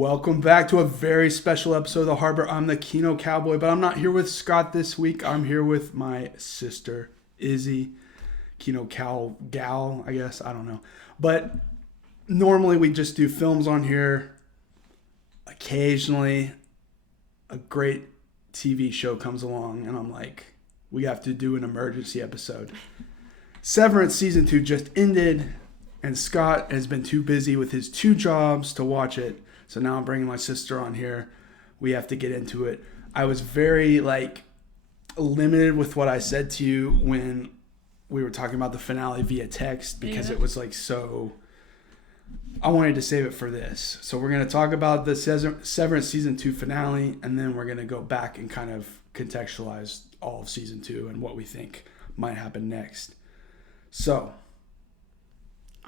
Welcome back to a very special episode of The Harbor. I'm the Kino Cowboy, but I'm not here with Scott this week. I'm here with my sister, Izzy. Kino Gal, I guess. I don't know. But normally we just do films on here. Occasionally, a great TV show comes along, and I'm like, we have to do an emergency episode. Severance Season 2 just ended, and Scott has been too busy with his 2 jobs to watch it. So now I'm bringing my sister on here. We have to get into it. I was very, limited with what I said to you when we were talking about the finale via text because it was, so... I wanted to save it for this. So we're going to talk about the Severance Season 2 finale, and then we're going to go back and kind of contextualize all of Season 2 and what we think might happen next. So...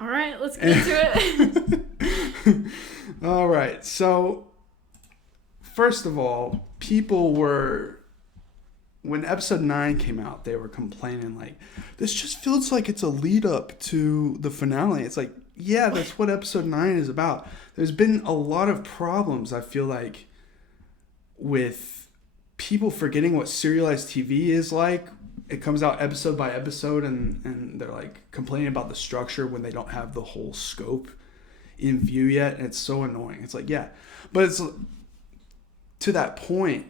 All right, let's get into it. All right. So, first of all, people were, when episode 9 came out, they were complaining this just feels like it's a lead up to the finale. It's yeah, that's what episode 9 is about. There's been a lot of problems, I feel like, with people forgetting what serialized TV is like. It comes out episode by episode, and they're complaining about the structure when they don't have the whole scope in view yet. And it's so annoying. It's yeah, but it's to that point.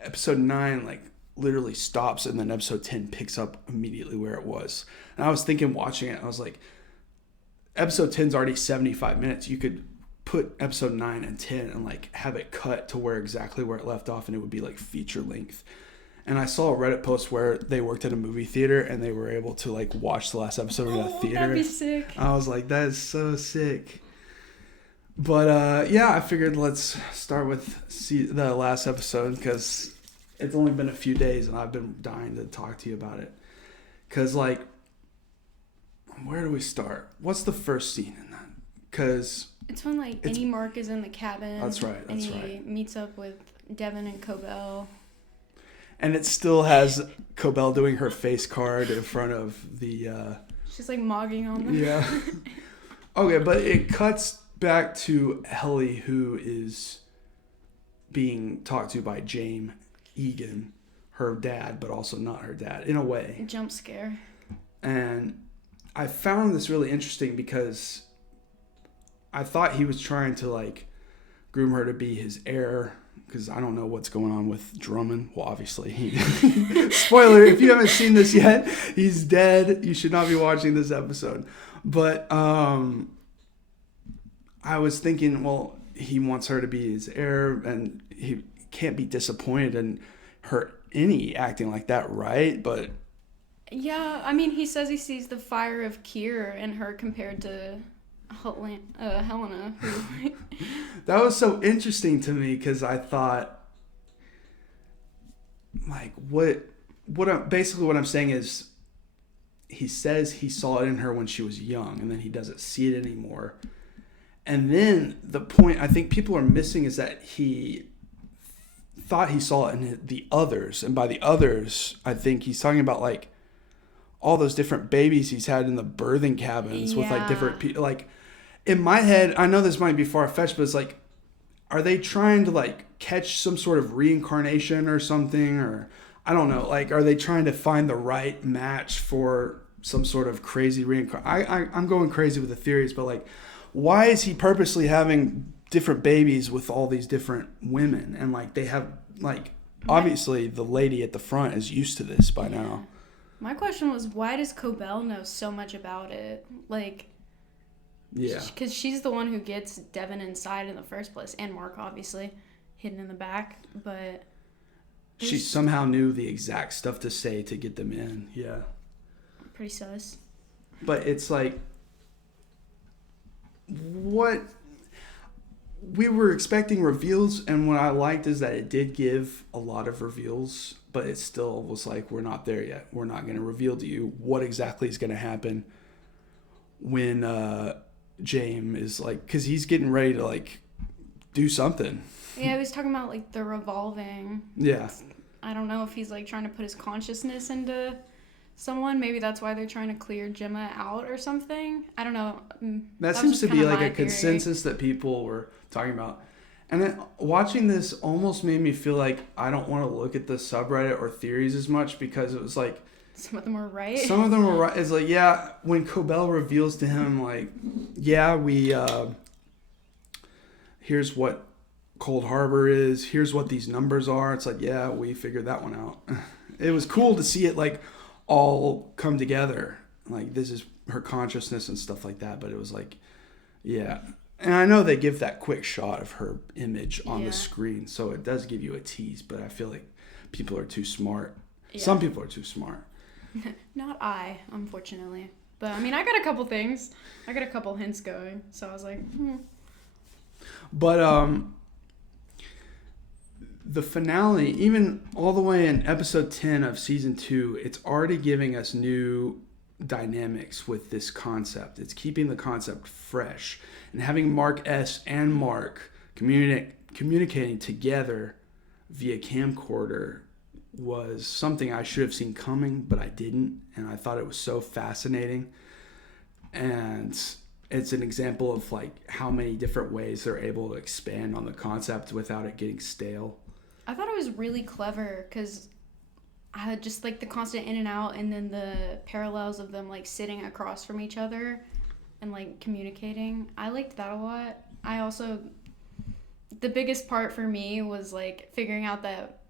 Episode 9 literally stops, and then episode 10 picks up immediately where it was. And I was thinking, watching it, I was episode 10's already 75 minutes. You could put episode 9 and 10 and have it cut to where exactly where it left off, and it would be feature length. And I saw a Reddit post where they worked at a movie theater and they were able to watch the last episode in a theater. That'd be sick. I was that is so sick. But yeah, I figured let's start with the last episode because it's only been a few days and I've been dying to talk to you about it. Because where do we start? What's the first scene in that? Because it's when Annie Mark is in the cabin. That's right. And he meets up with Devin and Cobell. And it still has Cobell doing her face card in front of the... She's mogging on them. Yeah. Okay, but it cuts back to Ellie, who is being talked to by James Egan, her dad, but also not her dad, in a way. Jump scare. And I found this really interesting because I thought he was trying to, groom her to be his heir, because I don't know what's going on with Drummond. Well, obviously, spoiler, if you haven't seen this yet, he's dead. You should not be watching this episode. But I was thinking, well, he wants her to be his heir, and he can't be disappointed in her acting like that, right? But yeah, I mean, he says he sees the fire of Kier in her compared to Helena. That was so interesting to me because I thought, what I'm saying is, he says he saw it in her when she was young, and then he doesn't see it anymore. And then the point I think people are missing is that he thought he saw it in the others, and by the others, I think he's talking about all those different babies he's had in the birthing cabins with different people. In my head, I know this might be far-fetched, but it's are they trying to catch some sort of reincarnation or something? Or I don't know. Are they trying to find the right match for some sort of crazy reincarnation? I'm going crazy with the theories, but why is he purposely having different babies with all these different women? And they have obviously the lady at the front is used to this by now. My question was, why does Cobell know so much about it? Yeah. Because she's the one who gets Devin inside in the first place, and Mark, obviously, hidden in the back. But she somehow knew the exact stuff to say to get them in. Yeah. Pretty sus. But it's what... We were expecting reveals, and what I liked is that it did give a lot of reveals, but it still was we're not there yet. We're not going to reveal to you what exactly is going to happen when James is because he's getting ready to do something. Yeah, he was talking about the revolving. Yeah. I don't know if he's trying to put his consciousness into someone. Maybe that's why they're trying to clear Gemma out or something. I don't know. That seems to be a consensus that people were talking about. And then watching this almost made me feel like I don't want to look at the subreddit or theories as much because it was like Some of them were right. some of them were right. It's like, yeah, when Cobell reveals to him, like, yeah, here's what Cold Harbor is, here's what these numbers are. It's like, yeah, we figured that one out. It was cool to see it like all come together. Like, this is her consciousness and stuff like that. But it was like, yeah. And I know they give that quick shot of her image on the screen, so it does give you a tease, but I feel like people are too smart. Yeah. Some people are too smart. Not I, unfortunately. But, I mean, I got a couple things. I got a couple hints going, so I was like, But, the finale, even all the way in episode 10 of season 2, it's already giving us new dynamics with this concept. It's keeping the concept fresh. And having Mark S. and Mark communicating together via camcorder was something I should have seen coming, but I didn't. And I thought it was so fascinating. And it's an example of like how many different ways they're able to expand on the concept without it getting stale. I thought it was really clever because I had just like the constant in and out and then the parallels of them like sitting across from each other and like communicating. I liked that a lot. I also, the biggest part for me was like figuring out that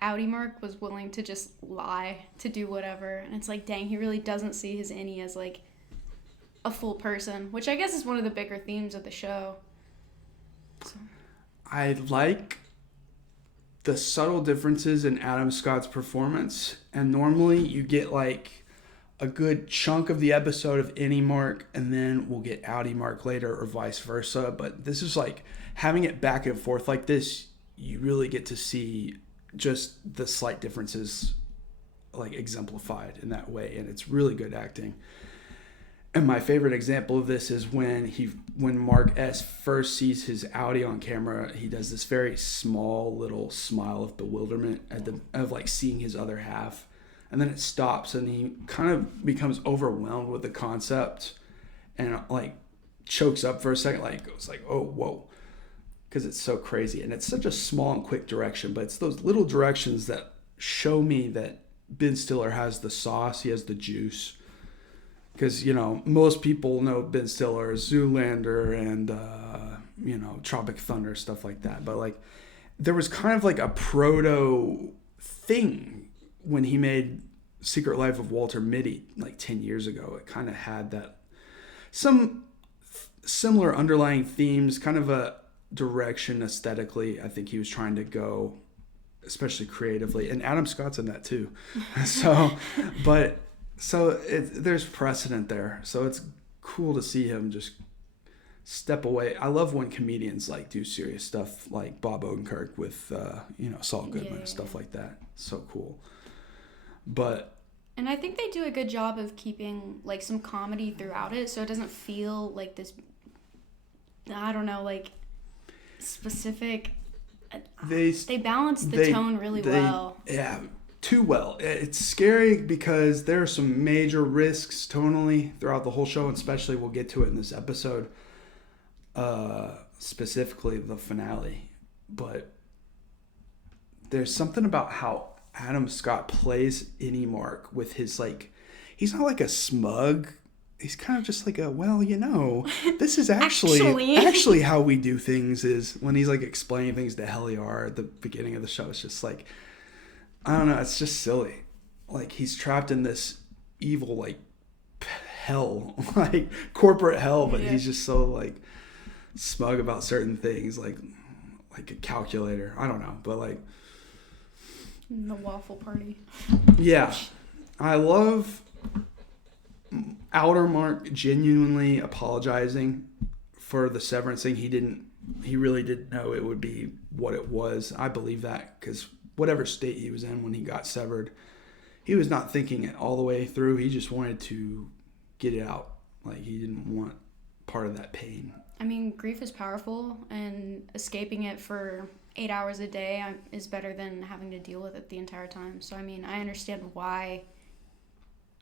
Audi Mark was willing to just lie to do whatever. And it's like, dang, he really doesn't see his innie as like a full person, which I guess is one of the bigger themes of the show. So. I like the subtle differences in Adam Scott's performance, and normally you get like a good chunk of the episode of any Mark and then we'll get Audi Mark later or vice versa, but this is like having it back and forth like this, you really get to see just the slight differences like exemplified in that way, and it's really good acting. And my favorite example of this is when Mark S. first sees his Audi on camera, he does this very small little smile of bewilderment of like seeing his other half. And then it stops and he kind of becomes overwhelmed with the concept and like chokes up for a second, like goes like, oh, whoa. Because it's so crazy. And it's such a small and quick direction, but it's those little directions that show me that Ben Stiller has the sauce, he has the juice. Because, you know, most people know Ben Stiller as Zoolander and, you know, Tropic Thunder, stuff like that. But, like, there was kind of like a proto thing when he made Secret Life of Walter Mitty, like 10 years ago. It kind of had that, some similar underlying themes, kind of a direction aesthetically I think he was trying to go, especially creatively. And Adam Scott's in that too. So there's precedent there. So it's cool to see him just step away. I love when comedians like do serious stuff, like Bob Odenkirk with you know, Saul Goodman and stuff like that. So cool. And I think they do a good job of keeping like some comedy throughout it, so it doesn't feel like this, I don't know, like specific. They balance the tone really well. Yeah. Too well. It's scary because there are some major risks tonally throughout the whole show, and especially we'll get to it in this episode, specifically the finale. But there's something about how Adam Scott plays any Mark with his like, he's not like a smug. He's kind of just like a, well, you know, this is actually how we do things, is when he's like explaining things to Heliar at the beginning of the show. It's just like, I don't know, it's just silly. Like, he's trapped in this evil, like, hell, like, corporate hell, but he's just so, like, smug about certain things, like a calculator. I don't know, but, like... The waffle party. Yeah. I love Outer Mark genuinely apologizing for the Severance thing. He really didn't know it would be what it was. I believe that, because... whatever state he was in when he got severed, he was not thinking it all the way through. He just wanted to get it out. Like, he didn't want part of that pain. I mean, grief is powerful, and escaping it for 8 hours a day is better than having to deal with it the entire time. So, I mean, I understand why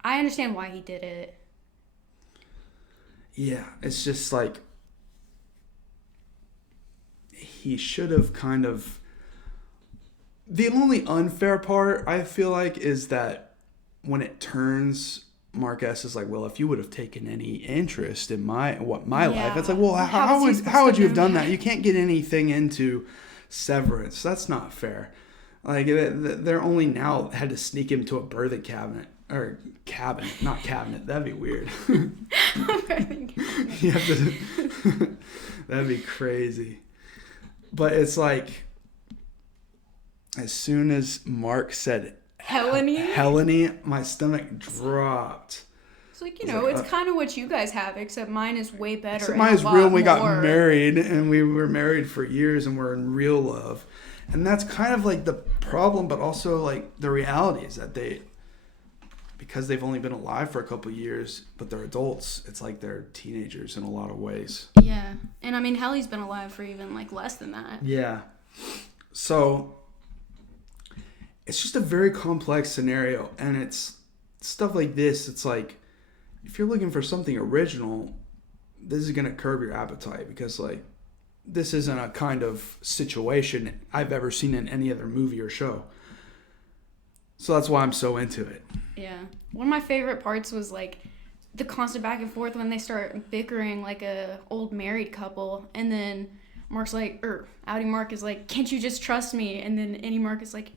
he did it. Yeah, it's just like, he should have kind of. The only unfair part I feel like is that when it turns, Mark S is like, well, if you would have taken any interest in my life, it's like, well, how would you have done that? You can't get anything into Severance. That's not fair. Like they're only now had to sneak him to a birthing cabinet. Or not cabinet. That'd be weird. You have to, that'd be crazy. But it's like, as soon as Mark said Helene, my stomach dropped. It's like, it's kind of what you guys have, except mine is way better. Except mine is real. We got married, and we were married for years, and we're in real love. And that's kind of like the problem, but also like the reality is that because they've only been alive for a couple of years, but they're adults, it's like they're teenagers in a lot of ways. Yeah. And I mean, Helly's been alive for even like less than that. Yeah. So it's just a very complex scenario. And it's stuff like this. It's like, if you're looking for something original, this is going to curb your appetite because like, this isn't a kind of situation I've ever seen in any other movie or show. So that's why I'm so into it. Yeah. One of my favorite parts was like the constant back and forth when they start bickering like a old married couple. And then Audi Mark is like, can't you just trust me? And then Annie Mark is like,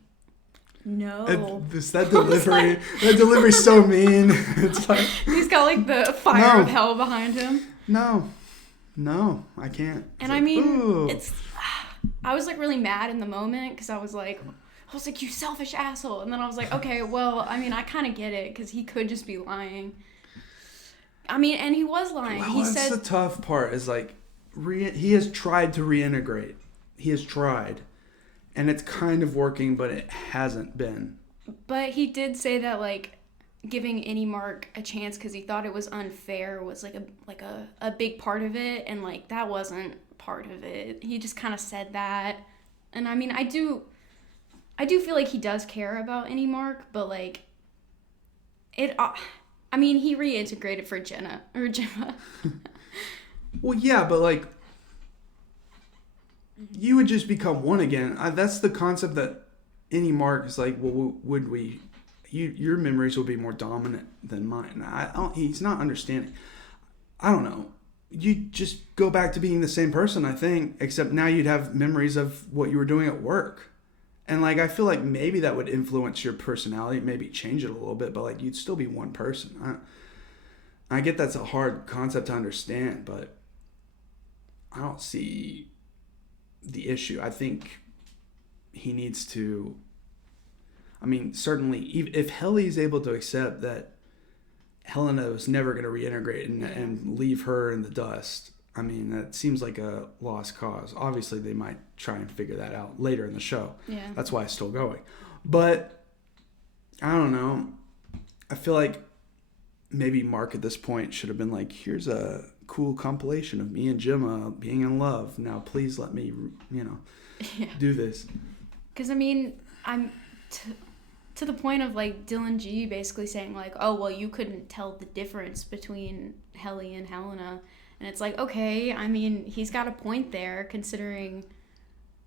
no. That delivery's so mean. It's like, he's got like the fire of hell behind him. No, I can't. And I mean, I was like really mad in the moment because I was like, you selfish asshole. And then I was like, okay, well, I mean, I kind of get it because he could just be lying. I mean, and he was lying. Well, that's the tough part is like, he has tried to reintegrate. He has tried. And it's kind of working, but it hasn't been. But he did say that, like, giving Annie Mark a chance because he thought it was unfair was, like a big part of it. And, like, that wasn't part of it. He just kind of said that. And, I mean, I do feel like he does care about Annie Mark, but, like, he reintegrated for Gemma. Well, yeah, but, like, you would just become one again. That's the concept that Annie Mark is like, well, would we... your memories will be more dominant than mine. He's not understanding. I don't know. You just go back to being the same person, I think, except now you'd have memories of what you were doing at work. And, like, I feel like maybe that would influence your personality, maybe change it a little bit, but, like, you'd still be one person. I get that's a hard concept to understand, but I don't see the issue. I think he needs to... I mean, certainly, if Helly's able to accept that Helena was never going to reintegrate and leave her in the dust, I mean, that seems like a lost cause. Obviously, they might try and figure that out later in the show. Yeah. That's why it's still going. But, I don't know. I feel like maybe Mark at this point should have been like, here's a cool compilation of me and Gemma being in love. Now, please let me, do this. Because, I mean, I'm... to the point of, like, Dylan G basically saying, like, oh, well, you couldn't tell the difference between Helly and Helena. And it's like, okay, I mean, he's got a point there, considering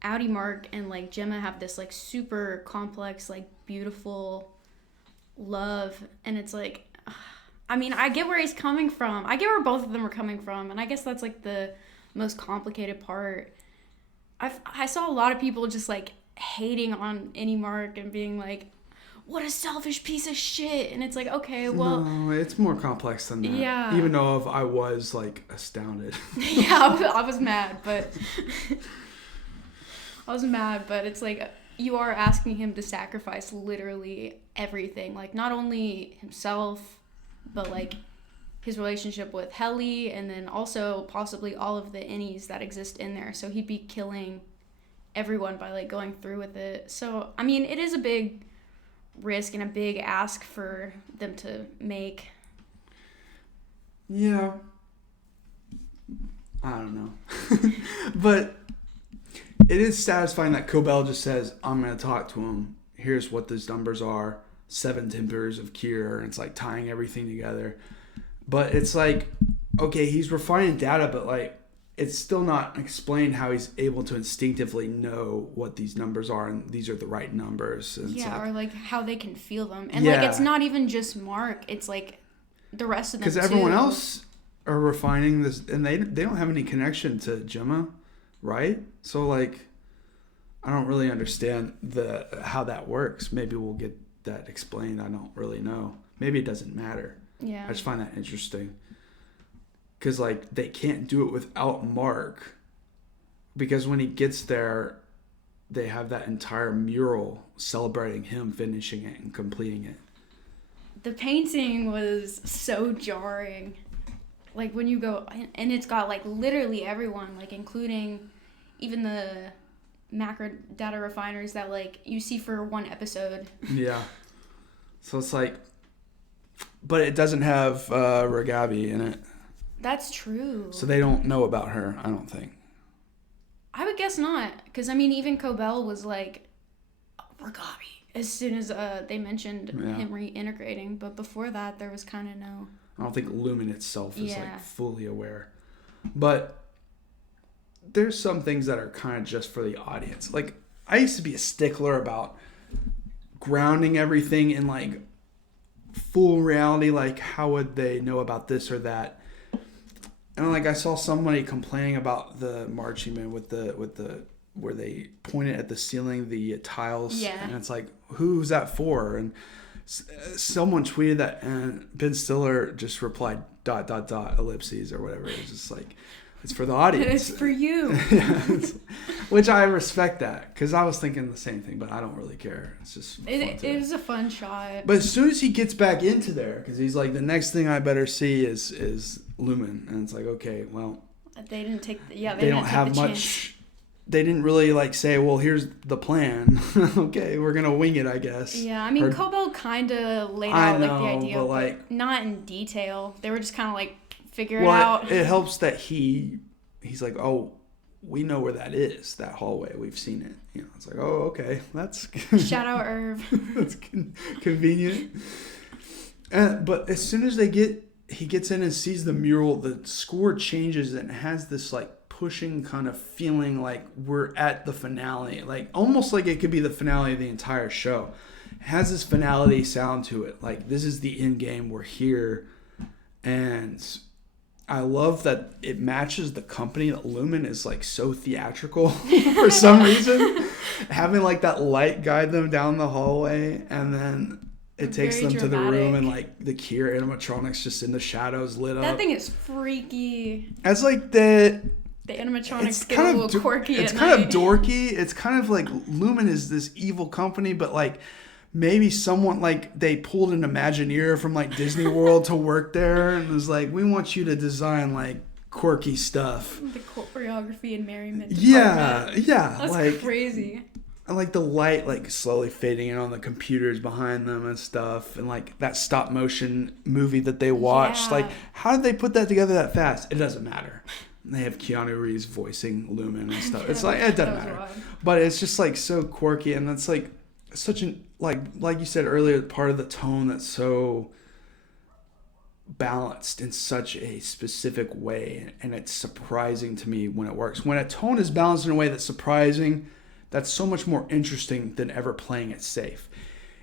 Audi Mark and, like, Gemma have this, like, super complex, like, beautiful love. And it's like, I mean, I get where he's coming from. I get where both of them are coming from. And I guess that's, like, the most complicated part. I saw a lot of people just, like, hating on Annie Mark and being like, what a selfish piece of shit. And it's like, okay, well... No, it's more complex than that. Yeah. Even though I was, like, astounded. Yeah, I was mad, but... it's like, you are asking him to sacrifice literally everything. Like, not only himself, but, like, his relationship with Helly, and then also possibly all of the innies that exist in there. So he'd be killing everyone by, like, going through with it. So, I mean, it is a big risk and a big ask for them to make. Yeah. I don't know. But it is satisfying that Kobel just says, I'm going to talk to him. Here's what those numbers are. 7 tempers of cure. And it's like tying everything together. But it's like, okay, he's refining data, but, like, it's still not explained how he's able to instinctively know what these numbers are and these are the right numbers. And yeah, or like how they can feel them. And like it's not even just Mark, it's like the rest of them too. Because everyone else are refining this, and they don't have any connection to Gemma, right? So like, I don't really understand how that works. Maybe we'll get that explained. I don't really know. Maybe it doesn't matter. Yeah. I just find that interesting. Because like they can't do it without Mark, because when he gets there, they have that entire mural celebrating him finishing it and completing it. The painting was so jarring. Like when you go, and it's got like literally everyone, like including even the macro data refiners that like you see for one episode. Yeah. So it's like, but it doesn't have Ragabi in it. That's true. So they don't know about her, I don't think. I would guess not. Because, I mean, even Kobel was like, Ragabi, as soon as they mentioned him reintegrating. But before that, there was kind of no... I don't think Lumen itself is like fully aware. But there's some things that are kind of just for the audience. Like, I used to be a stickler about grounding everything in like full reality. Like, how would they know about this or that? And like I saw somebody complaining about the marching band with the where they pointed at the ceiling, the tiles, and it's like, who's that for? And someone tweeted that, and Ben Stiller just replied ... ellipses or whatever. It's just like, it's for the audience. It's for you. Which I respect that, because I was thinking the same thing, but I don't really care. It's just it was a fun shot. But as soon as he gets back into there, because he's like, the next thing I better see is Lumen, and it's like, okay, well, they didn't take they don't have much. They didn't really like say, well, here's the plan. Okay, we're gonna wing it, I guess. Yeah, I mean, Kobel kind of laid out like the idea, but like not in detail. They were just kind of like figure it out. It helps that he's like, oh, we know where that is, that hallway. We've seen it. You know, it's like, oh, okay, that's shout out Irv. That's convenient. But as soon as he gets in and sees the mural, the score changes and has this like pushing kind of feeling, like we're at the finale, like almost like it could be the finale of the entire show. It has this finality sound to it, like this is the end game, we're here. And I love that it matches the company. That Lumen is like so theatrical for some reason, having like that light guide them down the hallway, and then it takes them dramatic to the room, and like the Kier animatronics just in the shadows lit up. That thing is freaky. It's like the animatronics get a little quirky. It's kind of dorky. It's kind of like Lumen is this evil company, but like maybe someone, like they pulled an Imagineer from like Disney World to work there and was like, we want you to design like quirky stuff. The choreography and merriment. Yeah. That's like crazy. And like the light like slowly fading in on the computers behind them and stuff, and like that stop motion movie that they watched. Yeah. Like, how did they put that together that fast? It doesn't matter. They have Keanu Reeves voicing Lumen and stuff. It's like, it doesn't matter. Wild. But it's just like so quirky, and that's like such an like you said earlier, part of the tone that's so balanced in such a specific way, and it's surprising to me when it works. When a tone is balanced in a way that's surprising, that's so much more interesting than ever playing it safe.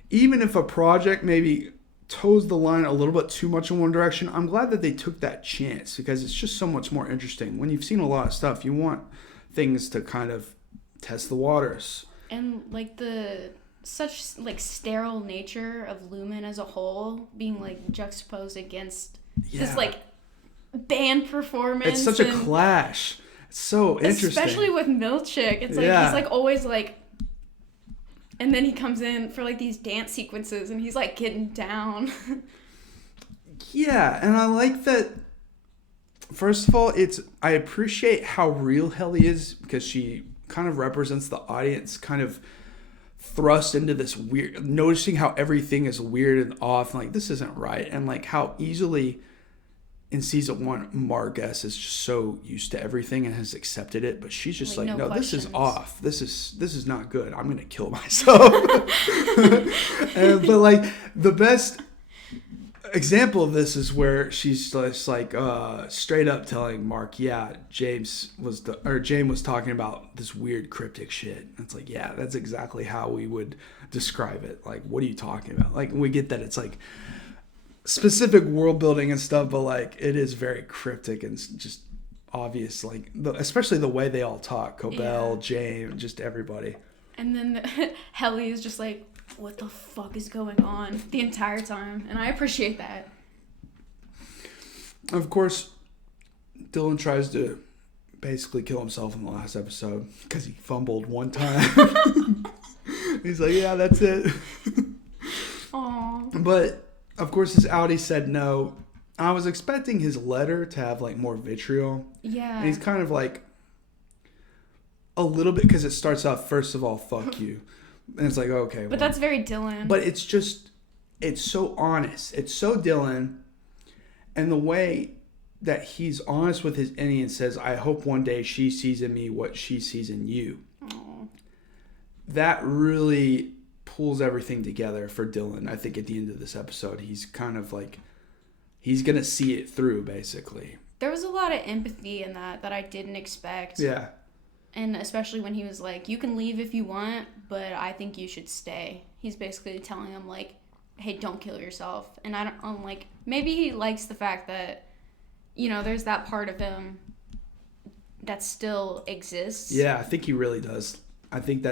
Even if a project maybe toes the line a little bit too much in one direction, I'm glad that they took that chance, because it's just so much more interesting. When you've seen a lot of stuff, you want things to kind of test the waters. And like the such like sterile nature of Lumen as a whole being like juxtaposed against this like band performance. It's such a clash. It's so interesting. Especially with Milchick. It's like he's like always like, and then he comes in for like these dance sequences and he's like getting down. Yeah, and I like that. First of all, I appreciate how real Helly is, because she kind of represents the audience kind of thrust into this weird, noticing how everything is weird and off, and like this isn't right, and like how easily in season 1 Mark S is just so used to everything and has accepted it, but she's just like no, this is off, this is not good, I'm gonna kill myself. But like the best example of this is where she's just like straight up telling Mark, yeah, James was talking about this weird cryptic shit. It's like, yeah, that's exactly how we would describe it. Like, what are you talking about? Like, we get that it's like specific world building and stuff, but like it is very cryptic and just obvious, like especially the way they all talk. Cobell, James, just everybody. And then Helly is just like, what the fuck is going on the entire time? And I appreciate that. Of course, Dylan tries to basically kill himself in the last episode because he fumbled one time. He's like, yeah, that's it. Aww. But, of course, his Audi said no. I was expecting his letter to have, like, more vitriol. Yeah. And he's kind of, like, a little bit, because it starts off, first of all, fuck you. And it's like, okay. But that's very Dylan. But it's just, it's so honest. It's so Dylan. And the way that he's honest with his Innie and says, I hope one day she sees in me what she sees in you. Aww. That really pulls everything together for Dylan. I think at the end of this episode, he's kind of like, he's going to see it through, basically. There was a lot of empathy in that I didn't expect. Yeah. And especially when he was like, you can leave if you want, but I think you should stay. He's basically telling him, like, hey, don't kill yourself. And I'm like, maybe he likes the fact that, you know, there's that part of him that still exists. Yeah, I think he really does. I think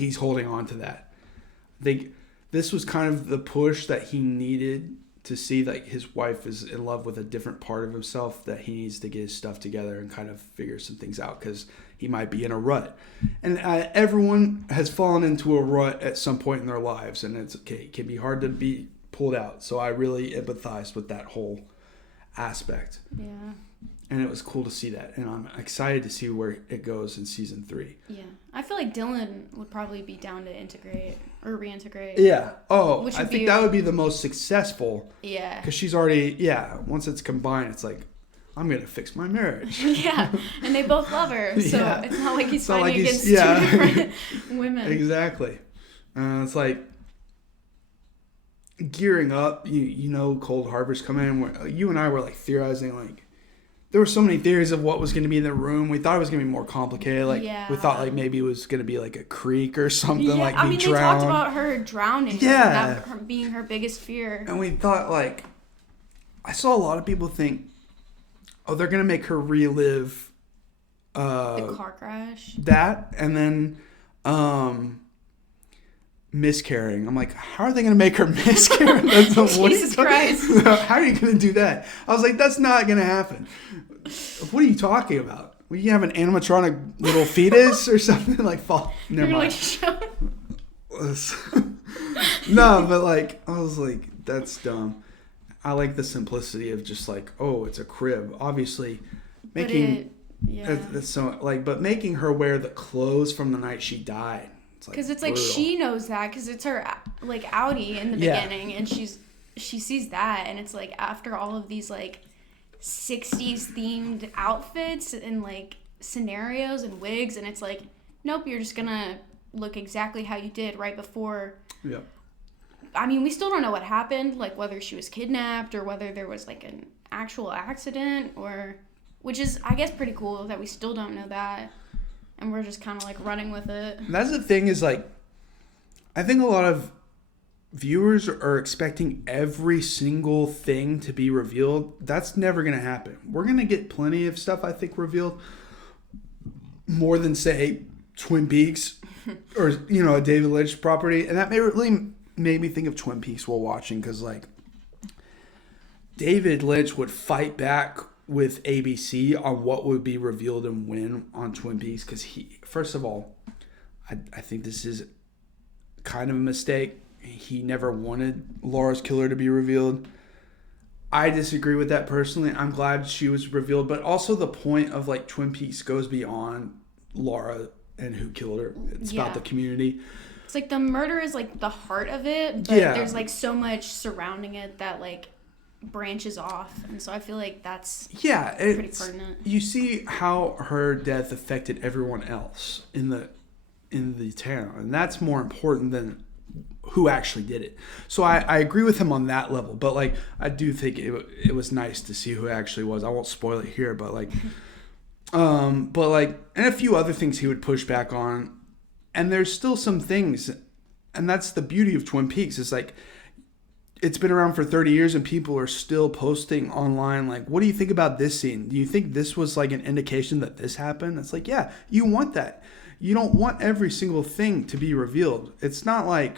he's holding on to that. I think this was kind of the push that he needed to see that his wife is in love with a different part of himself, that he needs to get his stuff together and kind of figure some things out because he might be in a rut. And everyone has fallen into a rut at some point in their lives, and it's okay. It can be hard to be pulled out. So I really empathized with that whole aspect. Yeah. And it was cool to see that. And I'm excited to see where it goes in season 3. Yeah. I feel like Dylan would probably be down to integrate or reintegrate. Yeah. Oh, I think that would be the most successful. Yeah. Because she's already, once it's combined, it's like, I'm going to fix my marriage. Yeah. And they both love her. So Yeah. it's not like he's It's not fighting like against he's- two different women. Exactly. It's like gearing up. You know, Cold Harbor's coming in. You and I were like theorizing, like, there were so many theories of what was going to be in the room. We thought it was going to be more complicated. Like, we thought like maybe it was going to be like a creek or something, like I mean, drowned. they talked about her drowning. Yeah. That her being her biggest fear. And we thought, like, I saw a lot of people think, oh, they're going to make her relive The car crash. that and then miscarrying. I'm like, how are they going to make her miscarry? Jesus Christ. How are you going to do that? I was like, that's not going to happen. What are you talking about? Will you have an animatronic little fetus or something? Like, fall? Never You're mind. like, No, but like, I was like, that's dumb. I like the simplicity of just like, oh, it's a crib. Obviously, making that's so like, but making her wear the clothes from the night she died. Because it's like she knows that because it's her like Audi in the beginning, and she sees that, and it's like after all of these like 60s themed outfits and like scenarios and wigs, and it's like, nope, you're just gonna look exactly how you did right before. Yeah. I mean, we still don't know what happened, like whether she was kidnapped or whether there was like an actual accident, or which is, I guess, pretty cool that we still don't know that, and we're just kind of like running with it. That's the thing is like, I think a lot of viewers are expecting every single thing to be revealed. That's never going to happen. We're going to get plenty of stuff, I think, revealed. More than, say, Twin Peaks or, you know, a David Lynch property. And that really made me think of Twin Peaks while watching, because, like, David Lynch would fight back with ABC on what would be revealed and when on Twin Peaks, because he, first of all, I think this is kind of a mistake. He never wanted Laura's killer to be revealed. I disagree with that personally. I'm glad she was revealed, but also the point of like Twin Peaks goes beyond Laura and who killed her. It's about the community. It's like the murder is like the heart of it, but there's like so much surrounding it that like branches off, and so I feel like that's pretty pertinent. You see how her death affected everyone else in the town, and that's more important than who actually did it. So I agree with him on that level, but like I do think it was nice to see who it actually was. I won't spoil it here, but like and a few other things he would push back on, and there's still some things, and that's the beauty of Twin Peaks. It's like it's been around for 30 years and people are still posting online like, what do you think about this scene? Do you think this was like an indication that this happened? It's like, yeah, you want that. You don't want every single thing to be revealed. It's not like,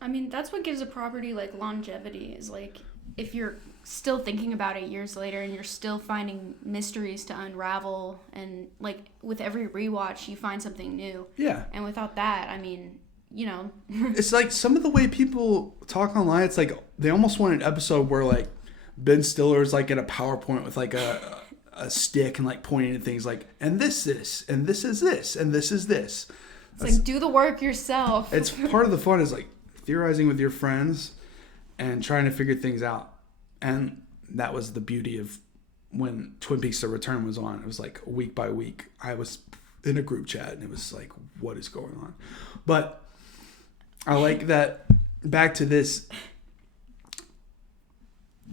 I mean, that's what gives a property like longevity, is like if you're still thinking about it years later and you're still finding mysteries to unravel, and like with every rewatch you find something new. Yeah. And without that, I mean, you know. It's like some of the way people talk online, it's like they almost want an episode where like Ben Stiller's like in a PowerPoint with like a stick and like pointing at things like, and this, and this is this, and this is this. It's like, do the work yourself. It's part of the fun is like theorizing with your friends and trying to figure things out. And that was the beauty of when Twin Peaks: The Return was on. It was like week by week. I was in a group chat and it was like, what is going on? But I like that. Back to this,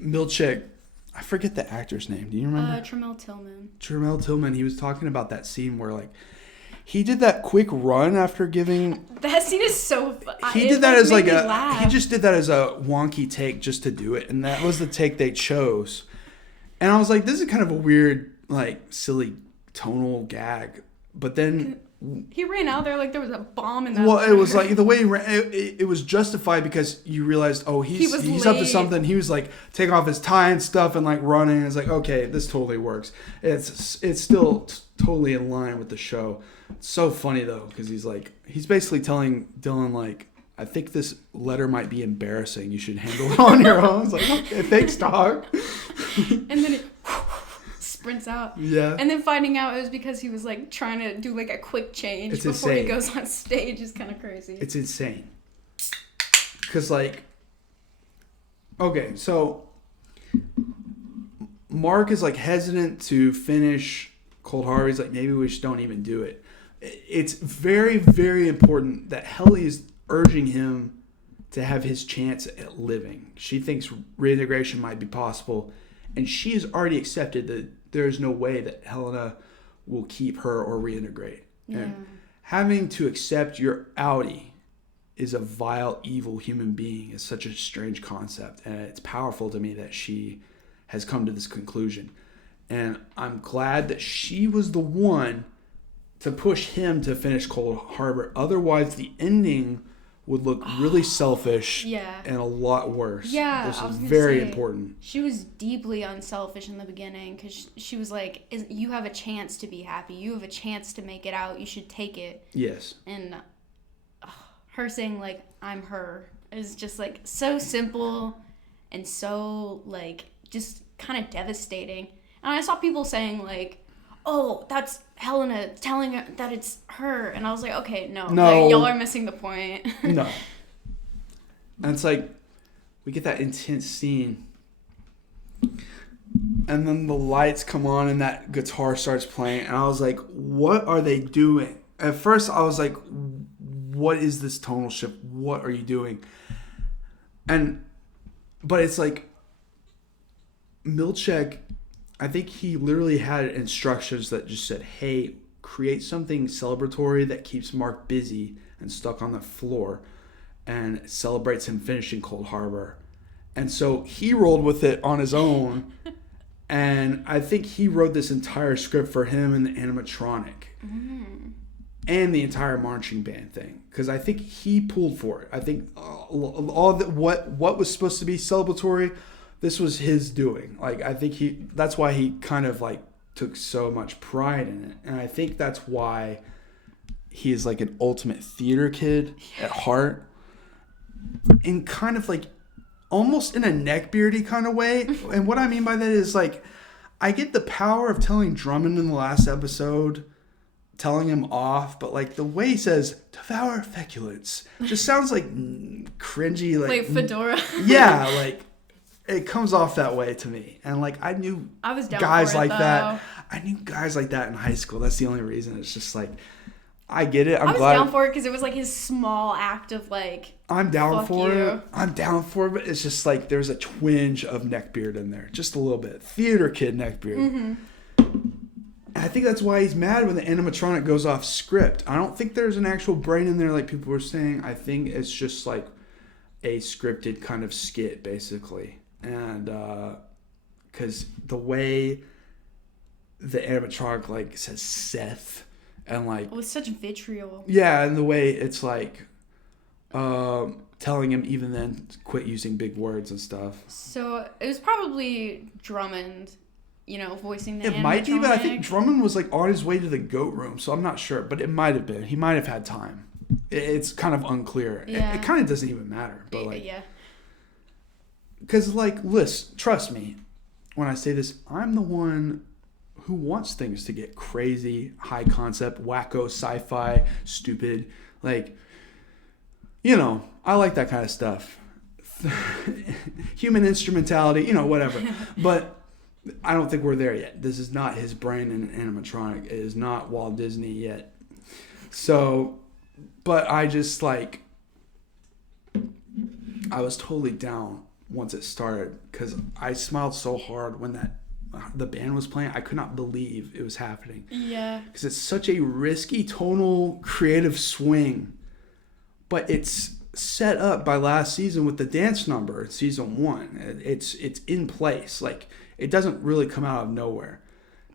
Milchick, I forget the actor's name. Do you remember? Tremel Tillman. Tremel Tillman. He was talking about that scene where like he did that quick run after giving. That scene is so fun. He did that as like he just did that as a wonky take just to do it, and that was the take they chose. And I was like, this is kind of a weird, like, silly tonal gag. But then he ran out there like there was a bomb in that. Well, it was like the way he ran, it was justified because you realized, oh, he's up to something. He was like taking off his tie and stuff and like running. It's like, okay, this totally works. It's still totally in line with the show. It's so funny though, because he's basically telling Dylan like, I think this letter might be embarrassing. You should handle it on your own. It's like, okay, thanks, dog. And then it sprints out. Yeah. And then finding out it was because he was like trying to do like a quick change before he goes on stage is kind of crazy. It's insane. Because like, okay, so Mark is like hesitant to finish Cold Harbor. He's like, maybe we just don't even do it. It's very, very important that Helly is urging him to have his chance at living. She thinks reintegration might be possible, and she has already accepted that there is no way that Helena will keep her or reintegrate. Yeah. And having to accept your outie is a vile, evil human being is such a strange concept, and it's powerful to me that she has come to this conclusion. And I'm glad that she was the one to push him to finish Cold Harbor. Otherwise, the ending would look really selfish and a lot worse. Yeah, this I was is gonna very say, important. She was deeply unselfish in the beginning because she was like, you have a chance to be happy. You have a chance to make it out. You should take it. Yes. And her saying, like, I'm her is just, like, so simple and so, like, just kind of devastating. And I saw people saying, like, oh, that's Helena telling her that it's her. And I was like, okay, no. Like, y'all are missing the point. No. And it's like, we get that intense scene. And then the lights come on and that guitar starts playing. And I was like, what are they doing? At first, I was like, what is this tonal shift? What are you doing? But it's like, Milchick, I think he literally had instructions that just said, hey, create something celebratory that keeps Mark busy and stuck on the floor and celebrates him finishing Cold Harbor. And so he rolled with it on his own. And I think he wrote this entire script for him and the animatronic. And the entire marching band thing. Because I think he pulled for it. I think all what was supposed to be celebratory, this was his doing. Like, I think that's why he kind of like took so much pride in it. And I think that's why he is like an ultimate theater kid at heart. And kind of like almost in a neckbeardy kind of way. And what I mean by that is like, I get the power of telling Drummond in the last episode, telling him off, but like the way he says devour feculence just sounds like cringy, like fedora. Yeah, like it comes off that way to me. And like I was down guys for it, like though. that. I knew guys like that in high school. That's the only reason. It's just like I get it. I was down for it because it was like his small act of like. I'm down fuck for you. it. I'm down for it, but it's just like there's a twinge of neckbeard in there, just a little bit. Theater kid neckbeard. Mm-hmm. And I think that's why he's mad when the animatronic goes off script. I don't think there's an actual brain in there like people were saying. I think it's just like a scripted kind of skit, basically. And because the way the animatronic like says Seth and like With such vitriol. yeah, and the way it's like telling him even then quit using big words and stuff. So it was probably Drummond, voicing the It might be, but I think Drummond was like on his way to the goat room, so I'm not sure. But it might have been. He might have had time. It's kind of unclear. Yeah. It kind of doesn't even matter. But like, yeah. because like, listen, trust me, when I say this, I'm the one who wants things to get crazy, high concept, wacko, sci-fi, stupid. Like, I like that kind of stuff. Human instrumentality, whatever. But I don't think we're there yet. This is not his brain in an animatronic. It is not Walt Disney yet. So, but I just like, I was totally down once it started because I smiled so hard when the band was playing. I could not believe it was happening. Yeah. Because it's such a risky, tonal, creative swing. But it's set up by last season with the dance number in season 1. It's in place. Like, it doesn't really come out of nowhere.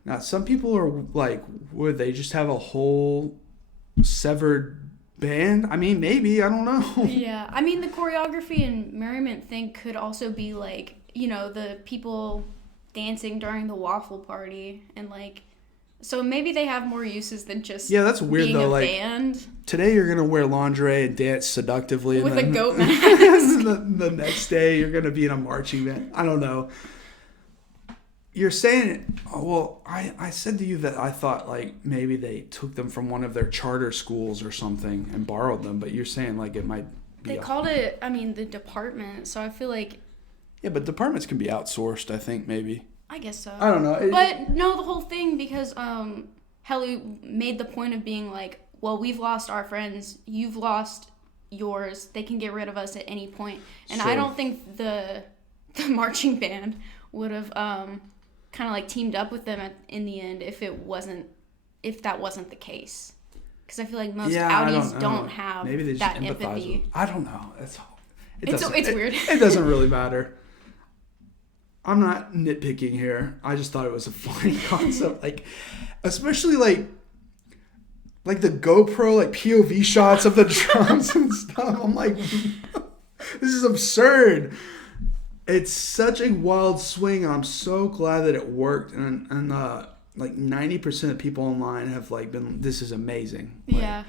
Now, some people are like, would they just have a whole severed band? I mean, maybe. I don't know. Yeah. I mean, the choreography and merriment thing could also be like, the people dancing during the waffle party and like, so maybe they have more uses than just that's weird being though. a Like band. Today you're gonna wear lingerie and dance seductively, With and then, a goat mask. the next day you're gonna be in a marching band. I don't know. You're saying, well, I said to you that I thought like maybe they took them from one of their charter schools or something and borrowed them, but you're saying like it might be. They called it, the department. So I feel like. Yeah, but departments can be outsourced. I think maybe. I guess so. I don't know. But no, the whole thing because Helly made the point of being like, well, we've lost our friends, you've lost yours. They can get rid of us at any point. And Sure. I don't think the marching band would have kind of like teamed up with them in the end if that wasn't the case. Because I feel like most Audis don't have maybe they just that empathize empathy. with. I don't know. It's weird. It doesn't really matter. I'm not nitpicking here. I just thought it was a funny concept. Like, especially like the GoPro, like POV shots of the drums and stuff. I'm like, this is absurd. It's such a wild swing. I'm so glad that it worked. And like 90% of people online have like been, this is amazing. Like, Yeah.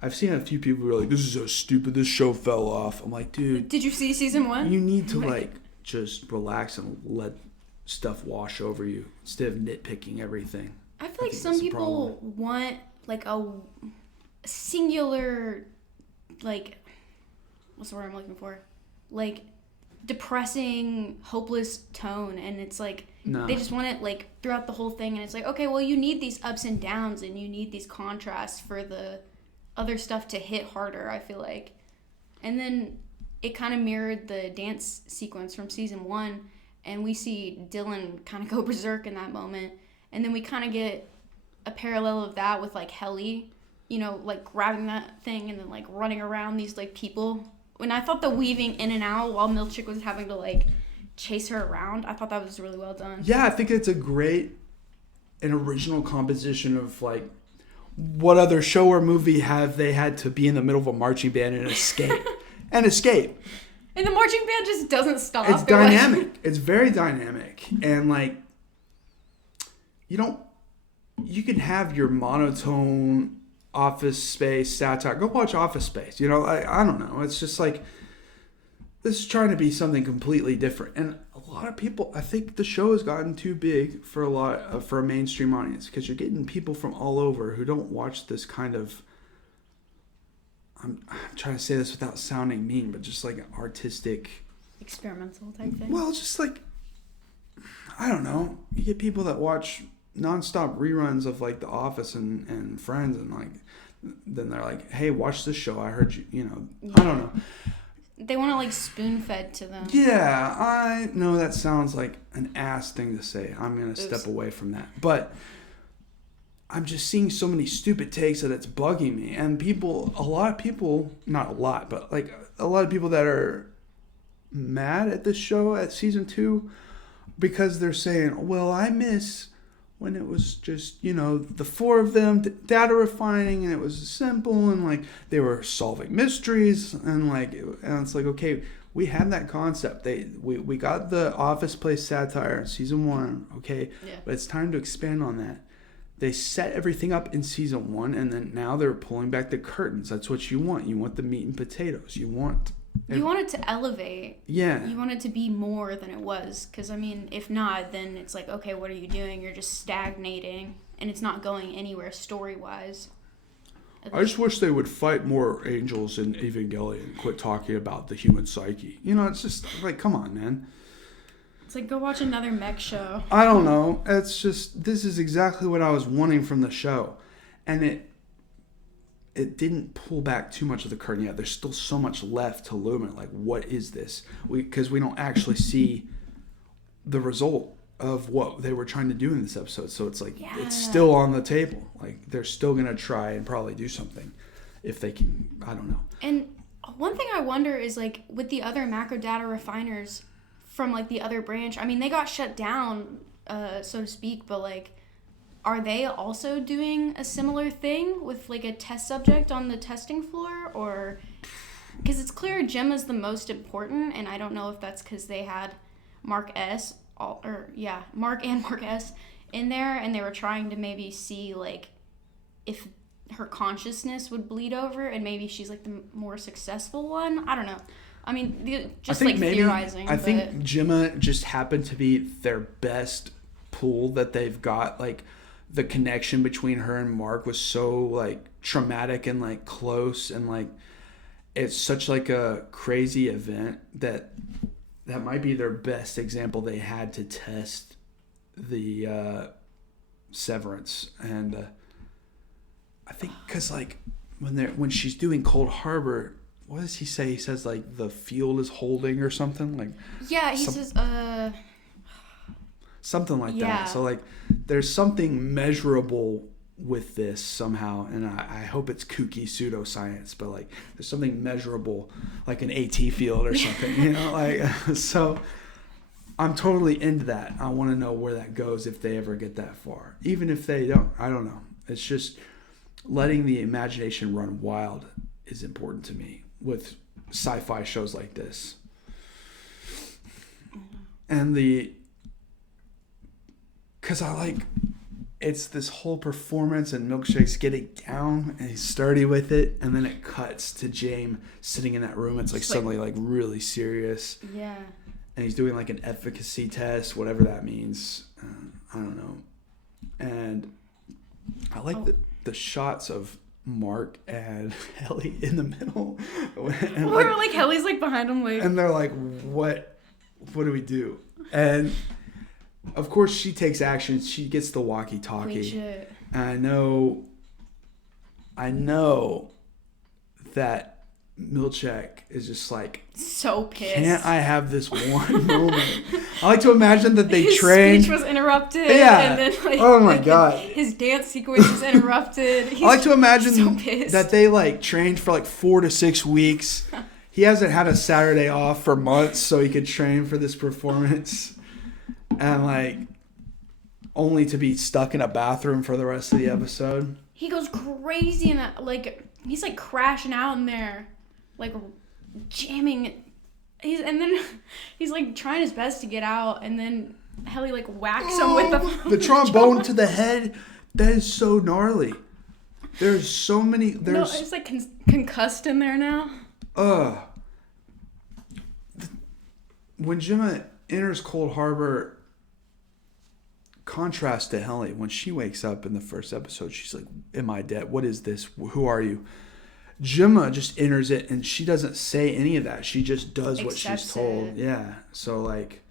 I've seen a few people who are like, this is so stupid. This show fell off. I'm like, dude. Did you see season 1? You need to like just relax and let stuff wash over you instead of nitpicking everything. I feel like some people want like a singular, like, what's the word I'm looking for? Like depressing, hopeless tone, and it's like they just want it like throughout the whole thing, and it's like, okay, well, you need these ups and downs and you need these contrasts for the other stuff to hit harder, I feel like. And then it kind of mirrored the dance sequence from season 1, and we see Dylan kind of go berserk in that moment, and then we kind of get a parallel of that with like Helly, like grabbing that thing and then like running around these like people. When I thought the weaving in and out while Milkchick was having to like chase her around, I thought that was really well done. Yeah, I think it's an original composition of like, what other show or movie have they had to be in the middle of a marching band and escape? And the marching band just doesn't stop. It's dynamic. It's very dynamic. And like, you can have your monotone Office Space satire. Go watch Office Space. I don't know. It's just like, this is trying to be something completely different. And a lot of people, I think the show has gotten too big for a mainstream audience because you're getting people from all over who don't watch this kind of, I'm trying to say this without sounding mean, but just like an artistic, experimental type thing. Well, just like, I don't know. You get people that watch nonstop reruns of like The Office and Friends, and like then they're like, hey, watch this show. I heard you, I don't know. They want to like spoon fed to them. Yeah, I know that sounds like an ass thing to say. I'm going to step away from that. But I'm just seeing so many stupid takes that it's bugging me. And a lot of people, not a lot, but like a lot of people that are mad at this show at season 2 because they're saying, well, I miss when it was just, the 4 of them data refining and it was simple and like they were solving mysteries and it's like, okay, we had that concept. We got the Office Place satire in season 1, okay? Yeah. But it's time to expand on that. They set everything up in season 1 and then now they're pulling back the curtains. That's what you want. You want the meat and potatoes. You want it to elevate. Yeah. You want it to be more than it was. Because, I mean, if not, then it's like, okay, what are you doing? You're just stagnating. And it's not going anywhere story-wise. I just wish they would fight more angels in Evangelion and quit talking about the human psyche. It's just like, come on, man. It's like, go watch another mech show. I don't know. It's just, this is exactly what I was wanting from the show. And it didn't pull back too much of the curtain yet. There's still so much left to illuminate. Like, what is this? Because we don't actually see the result of what they were trying to do in this episode. So it's like, It's still on the table. Like, they're still going to try and probably do something if they can. I don't know. And one thing I wonder is, like, with the other macro data refiners from, like, the other branch, I mean, they got shut down, so to speak, but, like, are they also doing a similar thing with, like, a test subject on the testing floor? Or, because it's clear Gemma's the most important, and I don't know if that's because they had Mark and Mark S in there, and they were trying to maybe see, like, if her consciousness would bleed over, and maybe she's, like, the more successful one. I don't know. I mean, just, like, theorizing. I think Gemma just happened to be their best pool that they've got, like, the connection between her and Mark was so like traumatic and like close and like it's such like a crazy event that might be their best example they had to test the Severance. And I think because like when she's doing Cold Harbor, what does he say? He says like the field is holding or something like. Yeah, he says something like that. So like there's something measurable with this somehow, and I hope it's kooky pseudoscience, but like there's something measurable like an AT field or something, like so I'm totally into that. I want to know where that goes if they ever get that far. Even if they don't, I don't know. It's just letting the imagination run wild is important to me with sci-fi shows like this. And because I like, it's this whole performance and Milkshake's getting down and he's sturdy with it. And then it cuts to James sitting in that room. It's like suddenly like really serious. Yeah. And he's doing like an efficacy test, whatever that means. I don't know. And I like the shots of Mark and Helly in the middle. And like Helly's like behind him like. And they're like, what do we do? And of course she takes action. She gets the walkie-talkie. And I know that Milchek is just like so pissed. Can't I have this one moment? I like to imagine that they trained. His speech was interrupted. Yeah. And then, like, oh my god. His dance sequence was interrupted. I like to imagine so pissed. that they like trained for like 4 to 6 weeks. He hasn't had a Saturday off for months, so he could train for this performance, and like only to be stuck in a bathroom for the rest of the episode. He goes crazy and like he's like crashing out in there. Like jamming, and then he's like trying his best to get out, and then Helly like whacks him with the trombone to the head. That is so gnarly. There's so many. No, it's like concussed in there now. When Gemma enters Cold Harbor, contrast to Helly, when she wakes up in the first episode, she's like, "Am I dead? What is this? Who are you?" Gemma just enters it and she doesn't say any of that. She just does what she's told. Yeah. So like,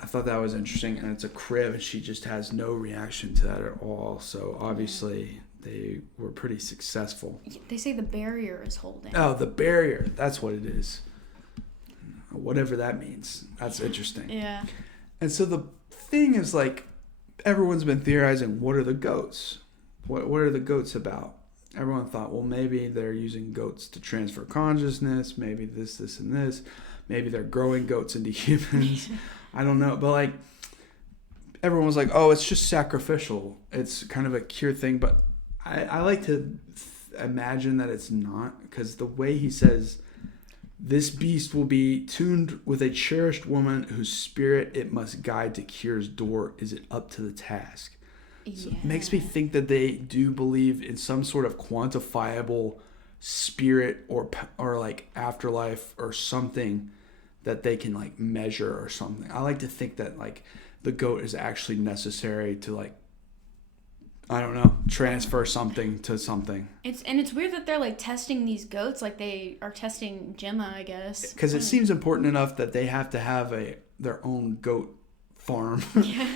I thought that was interesting. And it's a crib and she just has no reaction to that at all. So obviously they were pretty successful. They say the barrier is holding. Oh, the barrier. That's what it is. Whatever that means. That's interesting. Yeah. And so the thing is, like, everyone's been theorizing, what are the goats? What are the goats about? Everyone thought, well, maybe they're using goats to transfer consciousness. Maybe this, and this. Maybe they're growing goats into humans. I don't know. But, like, everyone was like, oh, it's just sacrificial. It's kind of a cure thing. But I like to imagine that it's not, because the way he says, this beast will be tuned with a cherished woman whose spirit it must guide to cure's door. Is it up to the task? So it makes me think that they do believe in some sort of quantifiable spirit or like afterlife or something that they can like measure or something. I like to think that like the goat is actually necessary to like, I don't know, transfer something to something. It's weird that they're like testing these goats like they are testing Gemma, I guess. Because it seems important enough that they have to have their own goat farm. Yeah.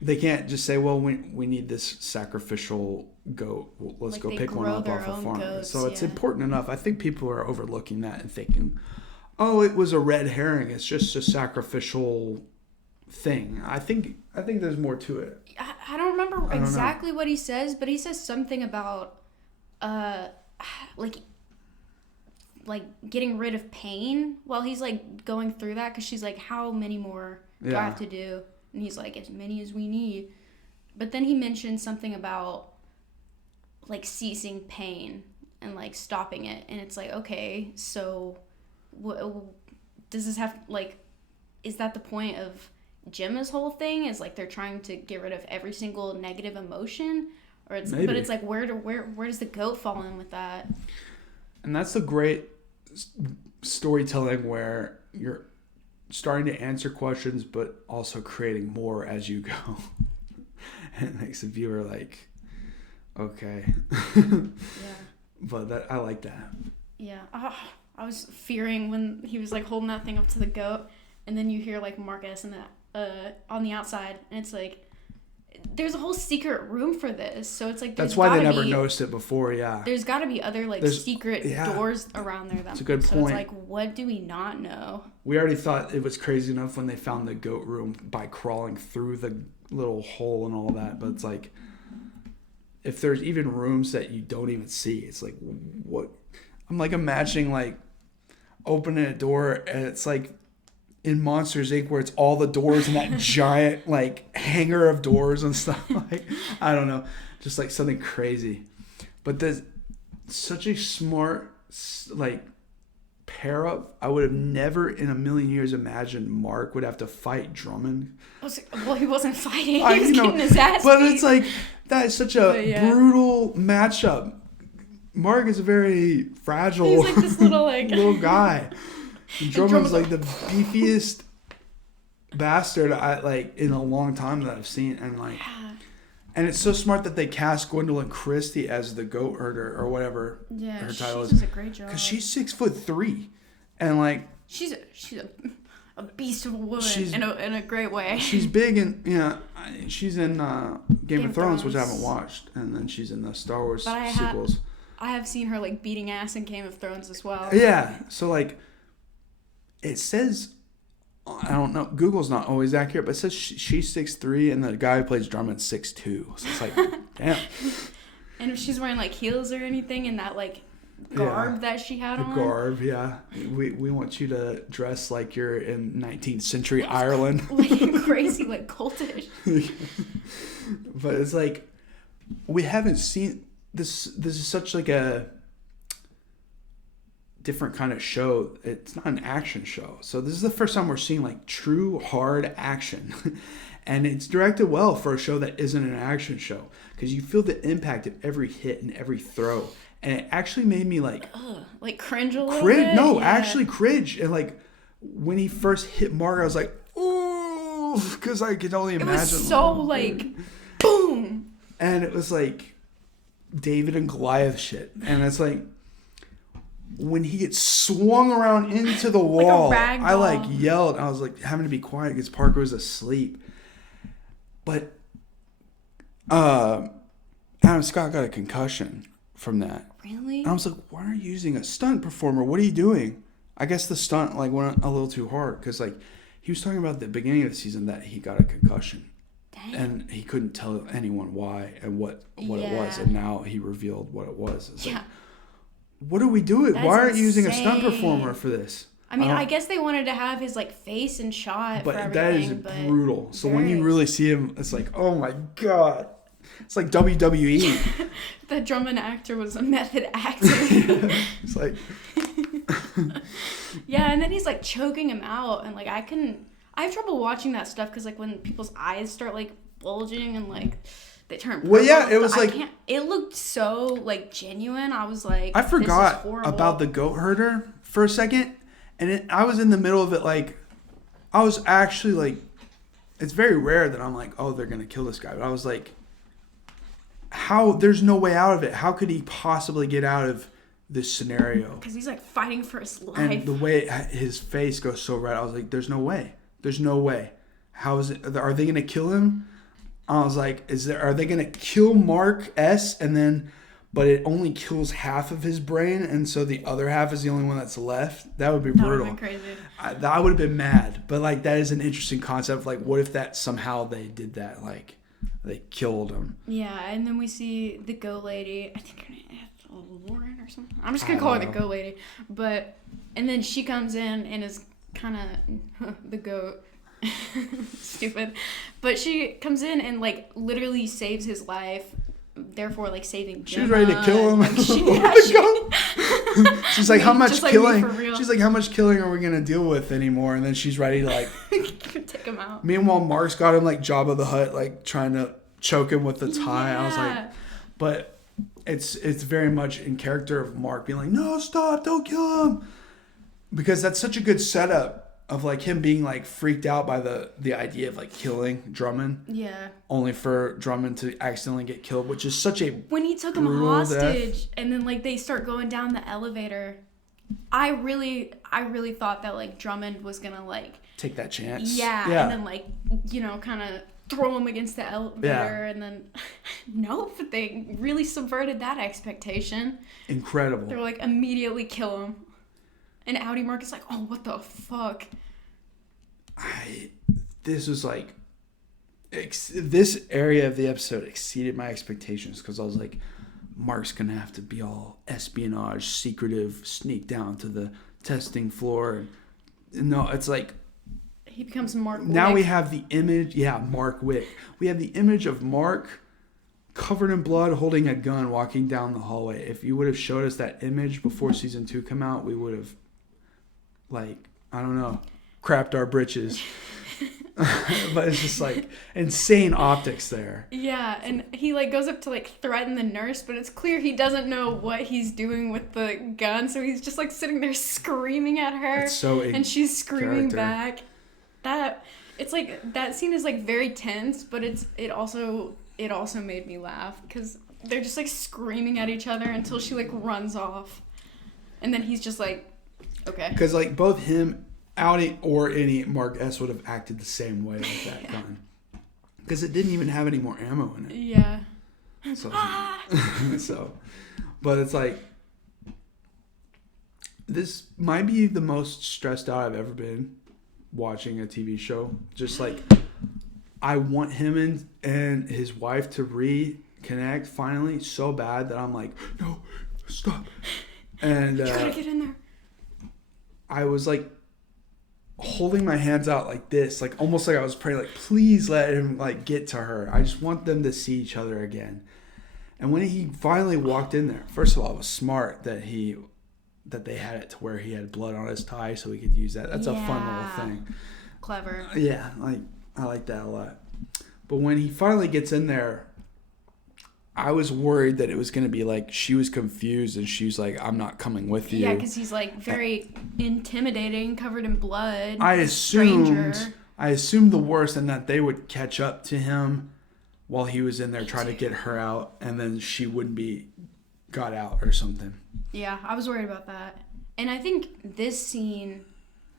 They can't just say, well, we need this sacrificial goat. Well, let's Like go they pick one grow up their off a own farm. goats, So it's yeah. important enough. I think people are overlooking that and thinking, oh, it was a red herring. It's just a sacrificial thing. I think there's more to it. I don't remember exactly what he says, but he says something about like getting rid of pain while he's like going through that, because she's like, how many more do I have to do? And he's like, as many as we need. But then he mentioned something about like ceasing pain and like stopping it, and it's like, okay, so does this have like, is that the point of Gemma's whole thing? Is like they're trying to get rid of every single negative emotion, or it's Maybe. But it's like where does the goat fall in with that? And that's the great storytelling where you're starting to answer questions but also creating more as you go. And it makes the viewer like, okay. Yeah. But I like that. Yeah. I was fearing when he was like holding that thing up to the goat, and then you hear like Marcus and on the outside, and it's like there's a whole secret room for this. So it's like that's why they never noticed it before. Yeah. There's got to be other like secret doors around there. That's a good point. So it's like, what do we not know? We already thought it was crazy enough when they found the goat room by crawling through the little hole and all that, but it's like, if there's even rooms that you don't even see, it's like, what? I'm like imagining like opening a door and it's like in Monsters Inc. where it's all the doors and that giant like hanger of doors and stuff. Like, I don't know, just like something crazy. But there's such a smart like pair up. I would have never in a million years imagined Mark would have to fight Drummond. Well, he wasn't fighting. He was getting his ass but beat. It's like, that is such a brutal matchup. Mark is a very fragile, he's like this little like little guy. And Drummond's like the beefiest bastard I like in a long time that I've seen, and like, and it's so smart that they cast Gwendolyn Christie as the goat herder or whatever her title is. She does a great job because she's 6'3", and like she's a beast of a woman in a great way. She's big, and she's in Game of Thrones, which I haven't watched, and then she's in the Star Wars sequels. I have seen her like beating ass in Game of Thrones as well. Yeah, so like it says, I don't know, Google's not always accurate, but it says she's 6'3", and the guy who plays Drummond's 6'2". So it's like, damn. And if she's wearing like heels or anything, in that like garb that she had on. Garb, yeah. We want you to dress like you're in 19th century Ireland. Like crazy, like cultish. But it's like, we haven't seen this is such like a different kind of show. It's not an action show. So this is the first time we're seeing like true hard action. And it's directed well for a show that isn't an action show, because you feel the impact of every hit and every throw. And it actually made me like cringe a little bit. No, actually cringe. And like when he first hit Mark, I was like, ooh, because I could only imagine. It was so like, boom. And it was like David and Goliath shit. And it's like, when he gets swung around into the wall, like I like yelled. I was like having to be quiet because Parker was asleep. But Adam Scott got a concussion from that. Really? And I was like, why are you using a stunt performer? What are you doing? I guess the stunt like went a little too hard because like he was talking about at the beginning of the season that he got a concussion. Dang. And he couldn't tell anyone why and what it was, Yeah. and now he revealed what it was. It's Yeah. like, what are we doing? That's Why aren't you using a stunt insane. performer for this? I mean, I guess they wanted to have his like face and shot for But everything. that is brutal. So when you very- really see him, it's like, oh my god, it's like WWE. The Drummond actor was a method actor. It's like, Yeah, and then he's like choking him out, and like I have trouble watching that stuff because like when people's eyes start like bulging and like they turn purple, well, yeah, it was I like can't, it looked so like genuine. I was like, I this is forgot horrible. about the goat herder for a second, and I was in the middle of it. Like, I was actually like, it's very rare that I'm like, oh, they're gonna kill this guy, but I was like, how? There's no way out of it. How could he possibly get out of this scenario? Because he's like fighting for his life. And the way his face goes so red, I was like, there's no way. There's no way. How is it? Are they gonna kill him? I was like, are they gonna kill Mark S. and then, but it only kills half of his brain, and so the other half is the only one that's left? That would be brutal. That would have been crazy. I would have been mad, but like that is an interesting concept. Like, what if that somehow they did that? Like, they killed him. Yeah, and then we see the Go Lady. I think her name is Lauren or something. I'm just gonna call her the Go Lady. But and then she comes in and is kind of the goat. Stupid. But she comes in and like literally saves his life. Therefore, like saving. She was ready to kill him. Like, She's like, how much just like killing? me, for real. She's like, how much killing are we gonna deal with anymore? And then she's ready to like. Take him out. Meanwhile, Mark's got him like Jabba the Hutt, like trying to choke him with the tie. I was like, Yeah. but it's very much in character of Mark being like, no, stop, don't kill him, because that's such a good setup of like him being like freaked out by the idea of like killing Drummond. Yeah. Only for Drummond to accidentally get killed, which is such a When he took him brutal hostage death. and then like they start going down the elevator, I really thought that like Drummond was gonna like take that chance. yeah. And then like, you know, kind of throw him against the elevator and then nope, they really subverted that expectation. Incredible. They're like immediately kill him. And Audi Mark is like, oh, what the fuck? This was like, this area of the episode exceeded my expectations because I was like, Mark's gonna have to be all espionage, secretive, sneak down to the testing floor. And no, it's like He becomes Mark Wick. now we have the image. Yeah, Mark Wick. We have the image of Mark covered in blood, holding a gun, walking down the hallway. If you would have showed us that image before season 2 come out, we would have, like, I don't know, crapped our britches. But it's just like insane optics there. Yeah, and he like goes up to like threaten the nurse, but it's clear he doesn't know what he's doing with the gun, so he's just like sitting there screaming at her, It's so and she's screaming character. back. It's like that scene is like very tense, but it also made me laugh because they're just like screaming at each other until she like runs off, and then he's just like, okay. Because like both him, Audi, or any Mark S would have acted the same way with that gun. Because it didn't even have any more ammo in it. Yeah. So, but it's like, this might be the most stressed out I've ever been watching a TV show. Just like, I want him and his wife to reconnect finally so bad that I'm like, no, stop. And You gotta get in there. I was like holding my hands out like this, like almost like I was praying, like, please let him like get to her. I just want them to see each other again. And when he finally walked in there, first of all, it was smart that they had it to where he had blood on his tie so he could use that. That's a fun little thing. Clever. Yeah, like I like that a lot. But when he finally gets in there, I was worried that it was going to be like she was confused and she was like, I'm not coming with you. Yeah, because he's like very intimidating, covered in blood. I stranger. assumed the worst and that they would catch up to him while he was in there trying to get her out, and then she wouldn't be got out or something. Yeah, I was worried about that. And I think this scene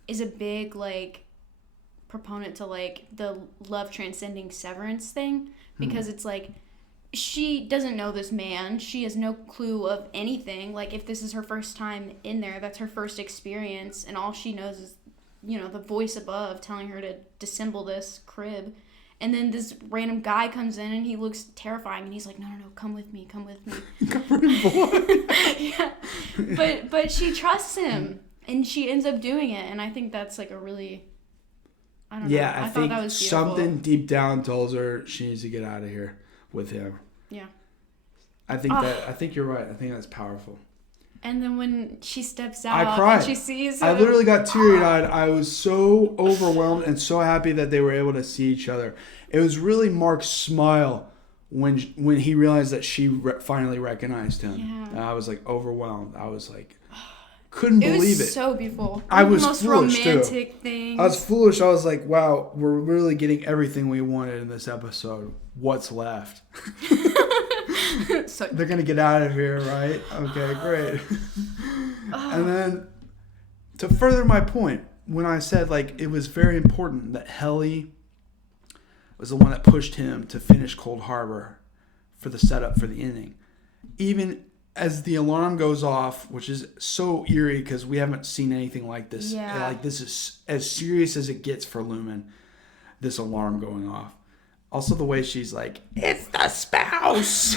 is a big like proponent to like the love transcending Severance thing, because it's like she doesn't know this man. She has no clue of anything. Like, if this is her first time in there, that's her first experience, and all she knows is, the voice above telling her to disassemble this crib. And then this random guy comes in and he looks terrifying and he's like, no, come with me. Yeah. But she trusts him and she ends up doing it. And I think that's like a really, I don't know. Yeah, I thought think that was beautiful. something deep down tells her she needs to get out of here with him. Yeah. I think you're right. I think that's powerful. And then when she steps out I cried. and she sees him. I literally got teary-eyed. I was so overwhelmed and so happy that they were able to see each other. It was really Mark's smile when he realized that she finally recognized him. Yeah. And I was like overwhelmed. I was like, couldn't believe it. It was so beautiful. I was the most foolish romantic too. thing. I was foolish. I was like, wow, we're really getting everything we wanted in this episode. What's left? So they're gonna get out of here, right? Okay, great. And then to further my point, when I said like it was very important that Helly was the one that pushed him to finish Cold Harbor for the setup for the ending, even as the alarm goes off, which is so eerie because we haven't seen anything like this. Yeah. Like this is as serious as it gets for Lumen. This alarm going off. Also, the way she's like, "It's the spouse."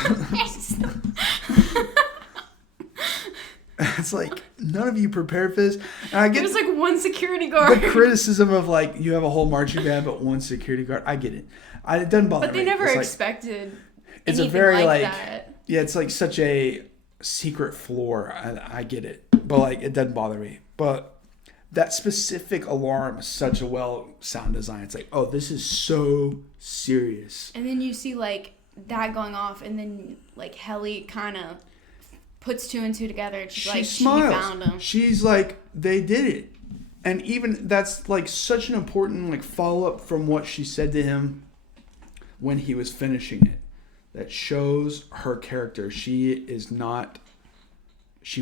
It's like none of you prepared for this. And I get there's like one security guard. the criticism of like you have a whole marching band but one security guard. I get it. It doesn't bother me. But they never It's expected. It's a anything very like like that. yeah, it's like such a secret floor. I get it, but like it doesn't bother me. But that specific alarm is such a well sound design. It's like, oh, this is so serious. And then you see like that going off, and then like Helly kind of puts two and two together. And she's like, smiles. She found him. She's like, they did it. And even that's like such an important like follow up from what she said to him when he was finishing it. That shows her character. She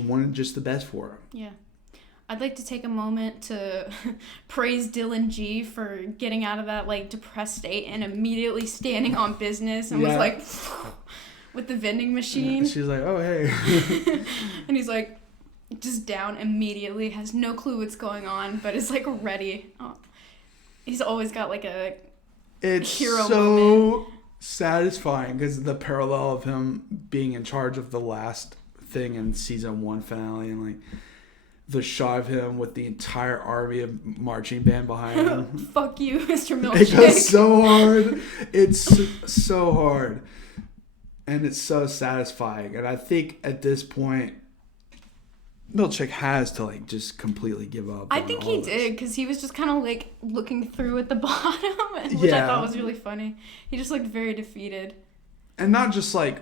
wanted just the best for him. Yeah. I'd like to take a moment to praise Dylan G for getting out of that like depressed state and immediately standing on business and was like with the vending machine. She's like, oh, hey. And he's like just down immediately, has no clue what's going on, but is like ready. Oh. He's always got like a hero moment. Satisfying because the parallel of him being in charge of the last thing in season 1 finale and like the shot of him with the entire army of marching band behind him. Fuck you, Mr. Milkshake. It goes so hard. It's so hard. And it's so satisfying. And I think at this point, Milkshake has to like just completely give up. I think he did because he was just kind of like looking through at the bottom, which I thought was really funny. He just looked very defeated. And not just like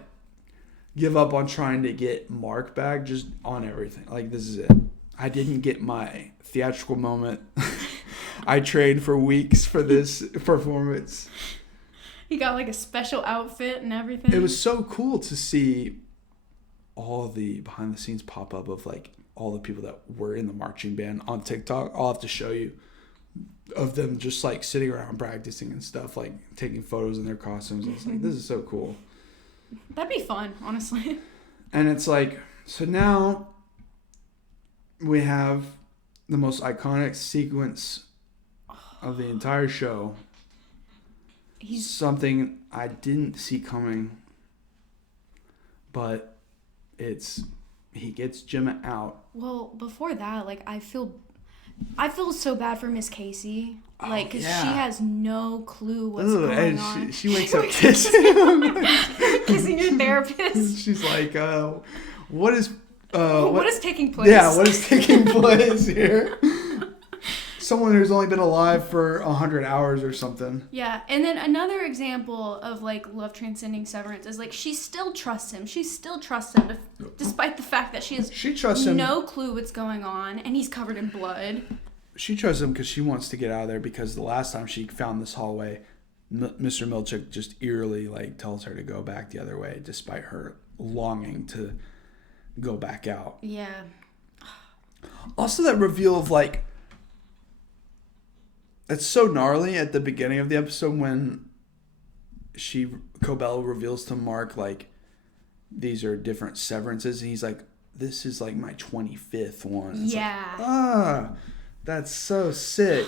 give up on trying to get Mark back, just on everything. Like, this is it. I didn't get my theatrical moment. I trained for weeks for this performance. He got like a special outfit and everything. It was so cool to see all the behind the scenes pop up of like all the people that were in the marching band on TikTok. I'll have to show you of them just like sitting around practicing and stuff, like taking photos in their costumes. I was like, this is so cool. That'd be fun, honestly. And it's like, so now we have the most iconic sequence of the entire show. Something I didn't see coming, but he gets Gemma out. Well, before that, like I feel so bad for Miss Casey, like because she has no clue what's going on. She wakes up kissing him. Kissing your therapist. She's like, what is taking place? Yeah, what is taking place here? Someone who's only been alive for 100 hours or something. Yeah, and then another example of like love transcending Severance is like she still trusts him. She still trusts him despite the fact that she trusts him. No clue what's going on, and he's covered in blood. She trusts him because she wants to get out of there because the last time she found this hallway, Mr. Milchick just eerily like tells her to go back the other way despite her longing to go back out. Yeah. Also that reveal of like, it's so gnarly at the beginning of the episode when Cobell reveals to Mark, like, these are different severances, and he's like, this is like my 25th one. It's yeah. That's so sick.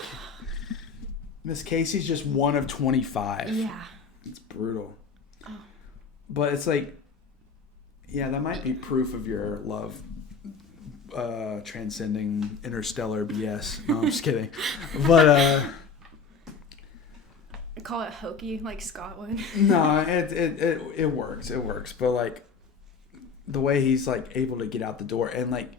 Miss Casey's just one of 25. Yeah. It's brutal. Oh. But it's like, yeah, that might be proof of your love transcending interstellar BS. No, I'm just kidding. But call it hokey like Scott would. no, it works. It works. But like the way he's like able to get out the door and like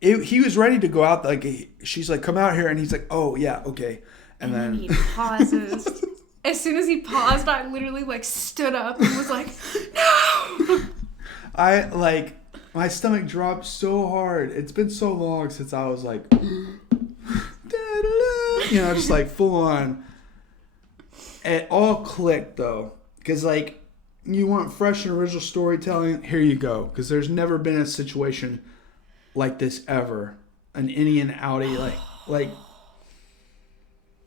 he was ready to go out. Like she's like, come out here, and he's like, oh yeah, okay. And then he pauses. As soon as he paused, I literally like stood up and was like, no. I like my stomach dropped so hard. It's been so long since I was like, just like full on. It all clicked though, because like you want fresh and original storytelling. Here you go, because there's never been a situation like this ever. An innie and outie like.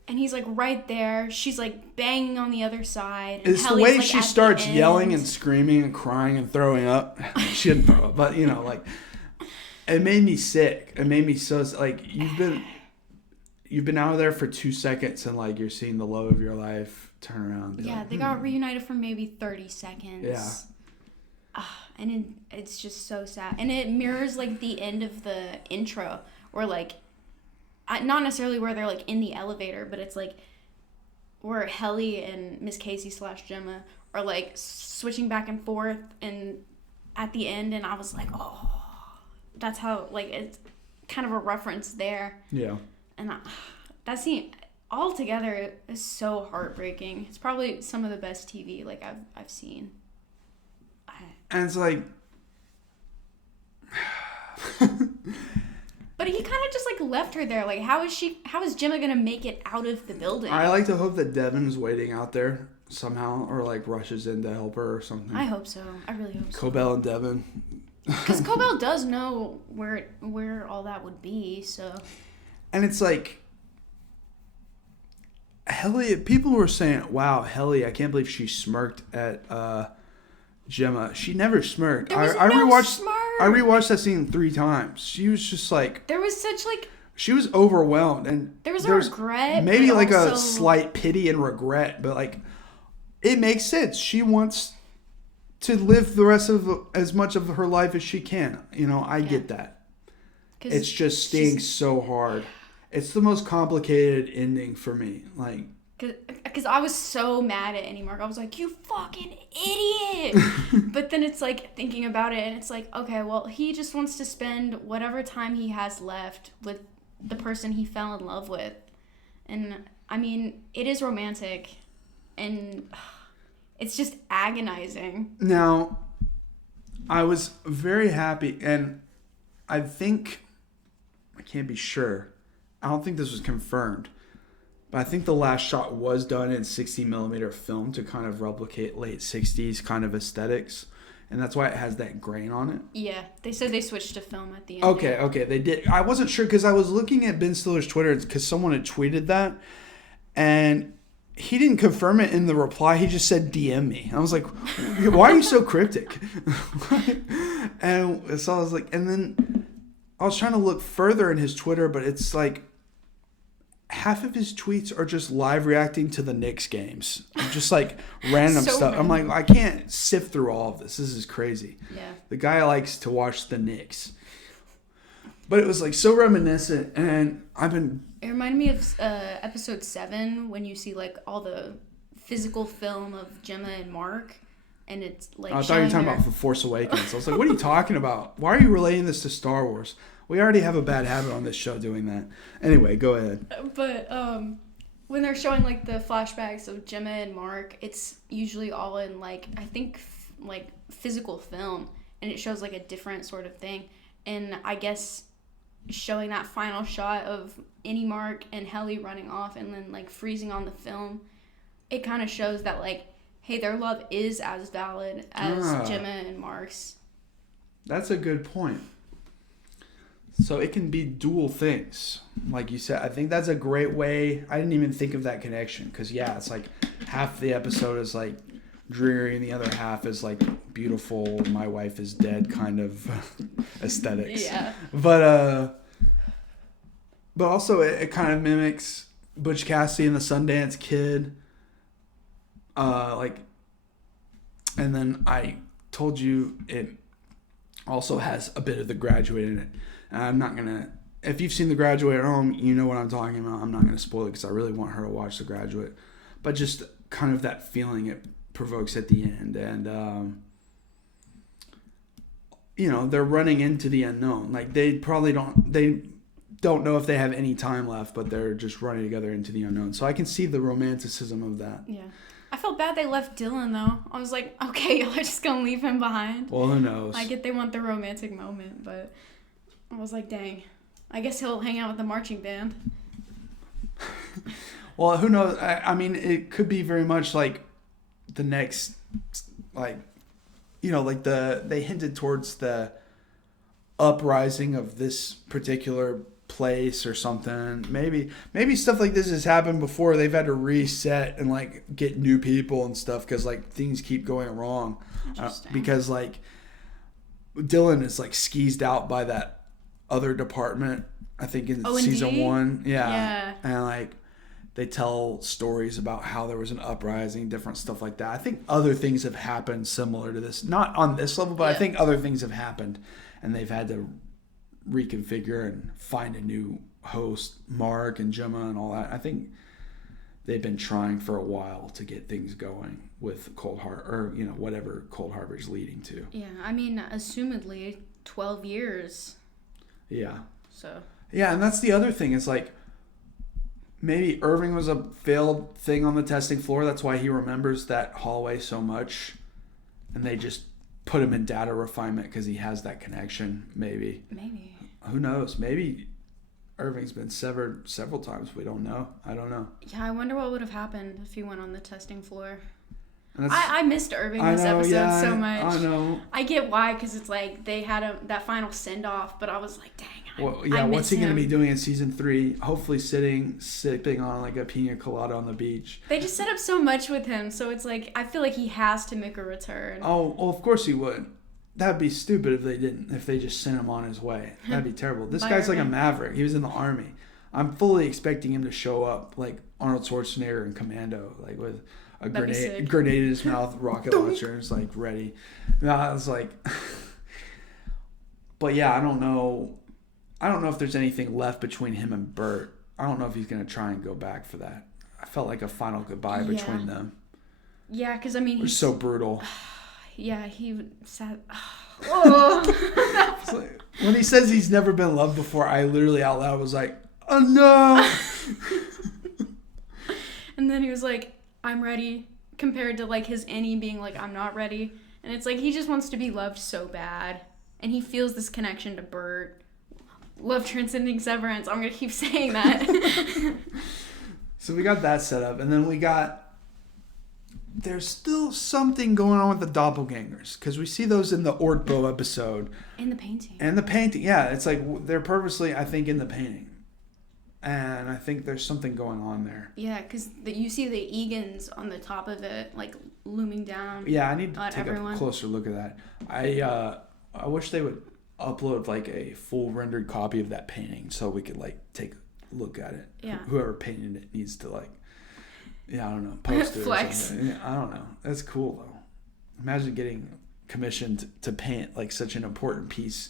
And he's like right there. She's like banging on the other side. And it's Helly's the way like she at starts the yelling end. and screaming and crying and throwing up. She didn't throw up, but like it made me sick. It made me so like you've been out of there for 2 seconds and like you're seeing the love of your life turn around. Yeah, like, they got reunited for maybe 30 seconds. Yeah. And it's just so sad. And it mirrors like the end of the intro where like not necessarily where they're like in the elevator, but it's like where Helly and Miss Casey / Gemma are like switching back and forth, and at the end, and I was like, oh, that's how like it's kind of a reference there. Yeah. And that scene altogether is so heartbreaking. It's probably some of the best TV like I've seen. And it's like. But he kind of just like left her there. Like, how is Gemma gonna make it out of the building? I like to hope that Devin's waiting out there somehow, or like rushes in to help her or something. I hope so. I really hope so. Cobell and Devin. Because Cobell does know where all that would be. So. And it's like. Helly, people were saying, "Wow, Helly, I can't believe she smirked at Gemma." She never smirked. There was I no rewatched. smirk. I rewatched that scene 3 times. She was just like. There was such like. She was overwhelmed, and there was a regret. Maybe like also... a slight pity and regret, but like, it makes sense. She wants to live the rest of as much of her life as she can. I get that. It's just stinks so hard. It's the most complicated ending for me. Like. Because I was so mad at Annie Mark. I was like, you fucking idiot! But then it's like, thinking about it, and it's like, okay, well, he just wants to spend whatever time he has left with the person he fell in love with. And, I mean, it is romantic, and it's just agonizing. Now, I was very happy, and I think, I can't be sure, I don't think this was confirmed, but I think the last shot was done in 60mm film to kind of replicate late 60s kind of aesthetics. And that's why it has that grain on it. Yeah, they said they switched to film at the end. Okay, they did. I wasn't sure because I was looking at Ben Stiller's Twitter because someone had tweeted that. And he didn't confirm it in the reply. He just said, DM me. I was like, why are you so cryptic? And so I was like, and then I was trying to look further in his Twitter, but it's like, half of his tweets are just live reacting to the Knicks games. Just like random So stuff. random. I'm like, I can't sift through all of this. This is crazy. Yeah. The guy likes to watch the Knicks. But it was like so reminiscent, and It reminded me of episode 7 when you see like all the physical film of Gemma and Mark, and it's like. I thought you were talking about The Force Awakens. I was like, what are you talking about? Why are you relating this to Star Wars? We already have a bad habit on this show doing that. Anyway, go ahead. But when they're showing like the flashbacks of Gemma and Mark, it's usually all in like I think like physical film, and it shows like a different sort of thing. And I guess showing that final shot of Annie Mark and Helly running off and then like freezing on the film, it kind of shows that like, hey, their love is as valid as Gemma and Mark's. That's a good point. So it can be dual things, like you said. I think that's a great way. I didn't even think of that connection because, yeah, it's like half the episode is like dreary and the other half is like beautiful, my wife is dead kind of aesthetics. Yeah. But also it kind of mimics Butch Cassidy and the Sundance Kid. And then I told you it also has a bit of The Graduate in it. And I'm not going to... If you've seen The Graduate at home, you know what I'm talking about. I'm not going to spoil it because I really want her to watch The Graduate. But just kind of that feeling it provokes at the end. And, they're running into the unknown. Like, they probably don't know if they have any time left, but they're just running together into the unknown. So I can see the romanticism of that. Yeah. I felt bad they left Dylan, though. I was like, okay, y'all are just going to leave him behind. Well, who knows? I get they want the romantic moment, but I was like, dang. I guess he'll hang out with the marching band. Well, who knows? I mean, it could be very much like the next, like, they hinted towards the uprising of this particular place or something. Maybe stuff like this has happened before. They've had to reset and like get new people and stuff because like things keep going wrong. Because like Dylan is like skeezed out by that other department, I think in season 1. Yeah. And like they tell stories about how there was an uprising, different stuff like that. I think other things have happened similar to this. Not on this level, but I think other things have happened and they've had to reconfigure and find a new host, Mark and Gemma and all that. I think they've been trying for a while to get things going with Cold Harbor, or whatever Cold Harbor is leading to. Yeah, I mean, assumedly 12 years. Yeah. So. Yeah, and that's the other thing. It's like maybe Irving was a failed thing on the testing floor. That's why he remembers that hallway so much, and they just put him in data refinement because he has that connection. Maybe. Who knows? Maybe Irving's been severed several times. We don't know. I don't know. Yeah, I wonder what would have happened if he went on the testing floor. I missed Irving this episode so much. I know. I get why, because it's like they had that final send-off, but I was like, dang, what's he going to be doing in season 3? Hopefully sipping on like a pina colada on the beach. They just set up so much with him, so it's like, I feel like he has to make a return. Oh, well, of course he would. That'd be stupid if they didn't, if they just sent him on his way. That'd be terrible. This guy's like a maverick. He was in the army. I'm fully expecting him to show up like Arnold Schwarzenegger in Commando, like with a grenade in his mouth, rocket launcher, is like ready. And I was like, but yeah, I don't know if there's anything left between him and Bert. I don't know if he's gonna try and go back for that. I felt like a final goodbye between them. Yeah, because I mean, he's so brutal. Yeah, he said. Oh. Like, when he says he's never been loved before, I literally out loud was like, "Oh no!" And then he was like, "I'm ready," compared to like his Annie being like, "I'm not ready." And it's like he just wants to be loved so bad, and he feels this connection to Bert. Love transcending Severance. I'm gonna keep saying that. So we got that set up, and then there's still something going on with the doppelgangers, because we see those in the Ortbo episode. In the painting. And the painting, yeah. It's like they're purposely, I think, in the painting. And I think there's something going on there. Yeah, because you see the Egans on the top of it, like, looming down. Yeah, I need to take a closer look at that. I wish they would upload, like, a full rendered copy of that painting so we could, like, take a look at it. Yeah. Whoever painted it needs to, like... Yeah, I don't know. Poster Flex. Or something. Yeah, I don't know. That's cool though. Imagine getting commissioned to paint like such an important piece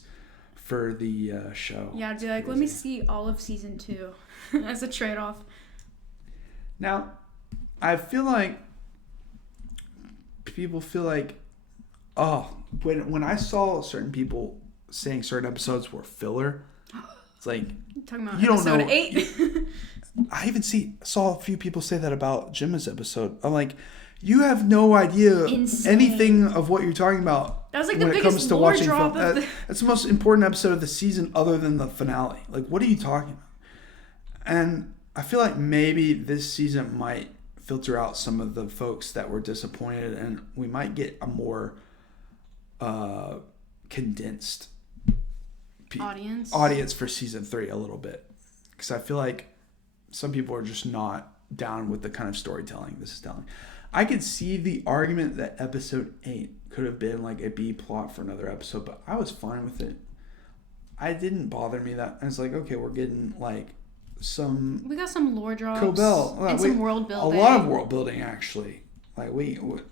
for the show. Yeah, I'd be like, let me see all of season 2 as a trade-off. Now, I feel like people feel like, when I saw certain people saying certain episodes were filler, it's like, you're talking about you don't know. 8. I even saw a few people say that about Gemma's episode. I'm like, you have no idea anything of what you're talking about. That was like the biggest lore drop of the... That's the most important episode of the season other than the finale. Like, what are you talking about? And I feel like maybe this season might filter out some of the folks that were disappointed, and we might get a more condensed audience for season 3 a little bit. Because I feel like some people are just not down with the kind of storytelling this is telling. I could see the argument that episode 8 could have been like a B plot for another episode, but I was fine with it. I didn't bother me that. I was like, okay, we're getting like we got some lore drops and some world building. A lot of world building actually. Like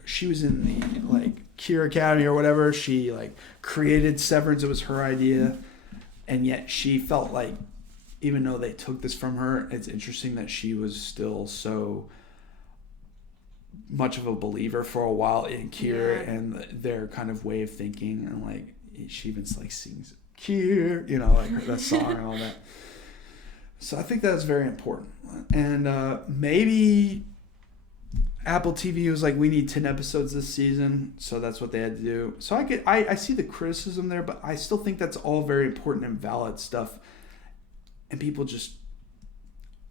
she was in the like Kira Academy or whatever. She like created Severance. It was her idea, and yet she felt like, even though they took this from her, it's interesting that she was still so much of a believer for a while in Kira and their kind of way of thinking, and like she even like sings Kira, you know, like that song and all that. So I think that's very important, and maybe Apple TV was like, we need 10 episodes this season, so that's what they had to do. So I see the criticism there, but I still think that's all very important and valid stuff. And people just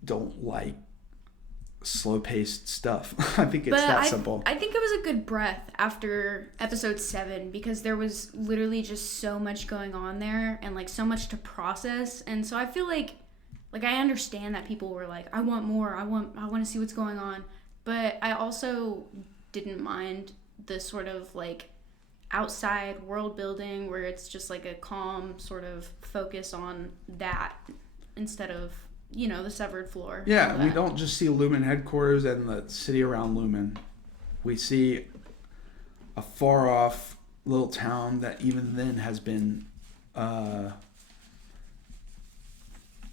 don't like slow-paced stuff. I think it's simple. I think it was a good breath after episode 7 because there was literally just so much going on there and like so much to process. And so I feel like I understand that people were like, I want more. I want to see what's going on. But I also didn't mind the sort of like outside world building where it's just like a calm sort of focus on that instead of, you know, the severed floor. Yeah, we don't just see Lumen headquarters and the city around Lumen. We see a far off little town that even then has been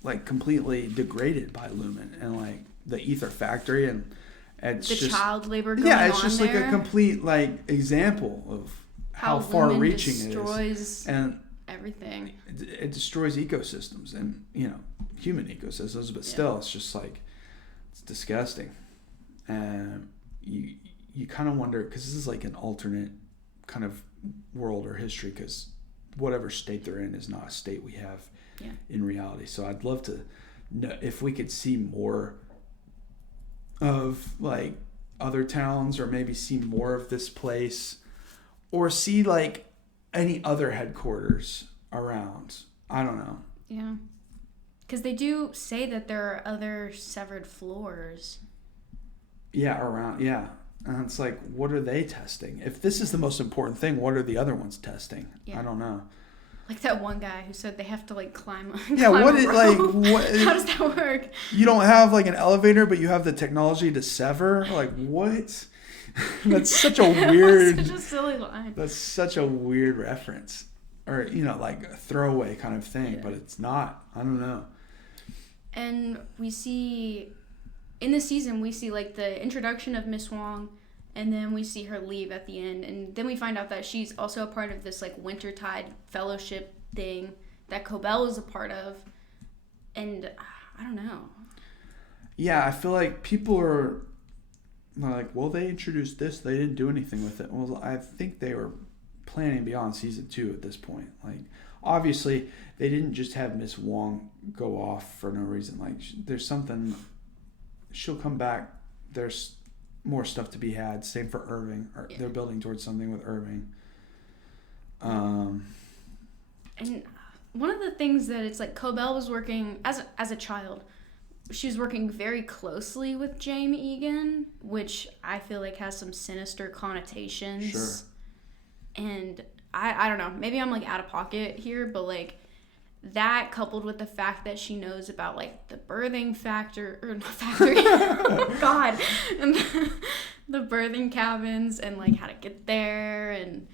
like completely degraded by Lumen and like the ether factory and it's just child labor going on. Yeah, it's just like a complete like example of how far reaching it is. And everything. It destroys ecosystems and, you know, human ecosystems, but still it's just like it's disgusting. And you kind of wonder, because this is like an alternate kind of world or history, because whatever state they're in is not a state we have in reality. So I'd love to know if we could see more of like other towns, or maybe see more of this place, or see like any other headquarters around. I don't know. Yeah. Because they do say that there are other severed floors. Yeah, around. Yeah. And it's like, what are they testing? If this is the most important thing, what are the other ones testing? Yeah. I don't know. Like that one guy who said they have to like climb. Yeah, climb what a is rope. like? What? How does that work? You don't have like an elevator, but you have the technology to sever. Like what? That's such a weird. That's such a silly line. That's such a weird reference, or you know, like a throwaway kind of thing, but it's not. I don't know. And we see in the season, we see like the introduction of Miss Wong. And then we see her leave at the end. And then we find out that she's also a part of this, like, Wintertide fellowship thing that Cobell is a part of. And I don't know. Yeah, I feel like people are like, well, they introduced this. They didn't do anything with it. Well, I think they were planning beyond season 2 at this point. Like, obviously, they didn't just have Miss Wong go off for no reason. Like, there's something. She'll come back. There's more stuff to be had. Same for Irving. They're building towards something with Irving. And one of the things that it's like Cobell was working as a child, she was working very closely with Jaime Egan, which I feel like has some sinister connotations. Sure. And I don't know, maybe I'm like out of pocket here, but like that coupled with the fact that she knows about like the birthing factory, oh god, and the birthing cabins and like how to get there, and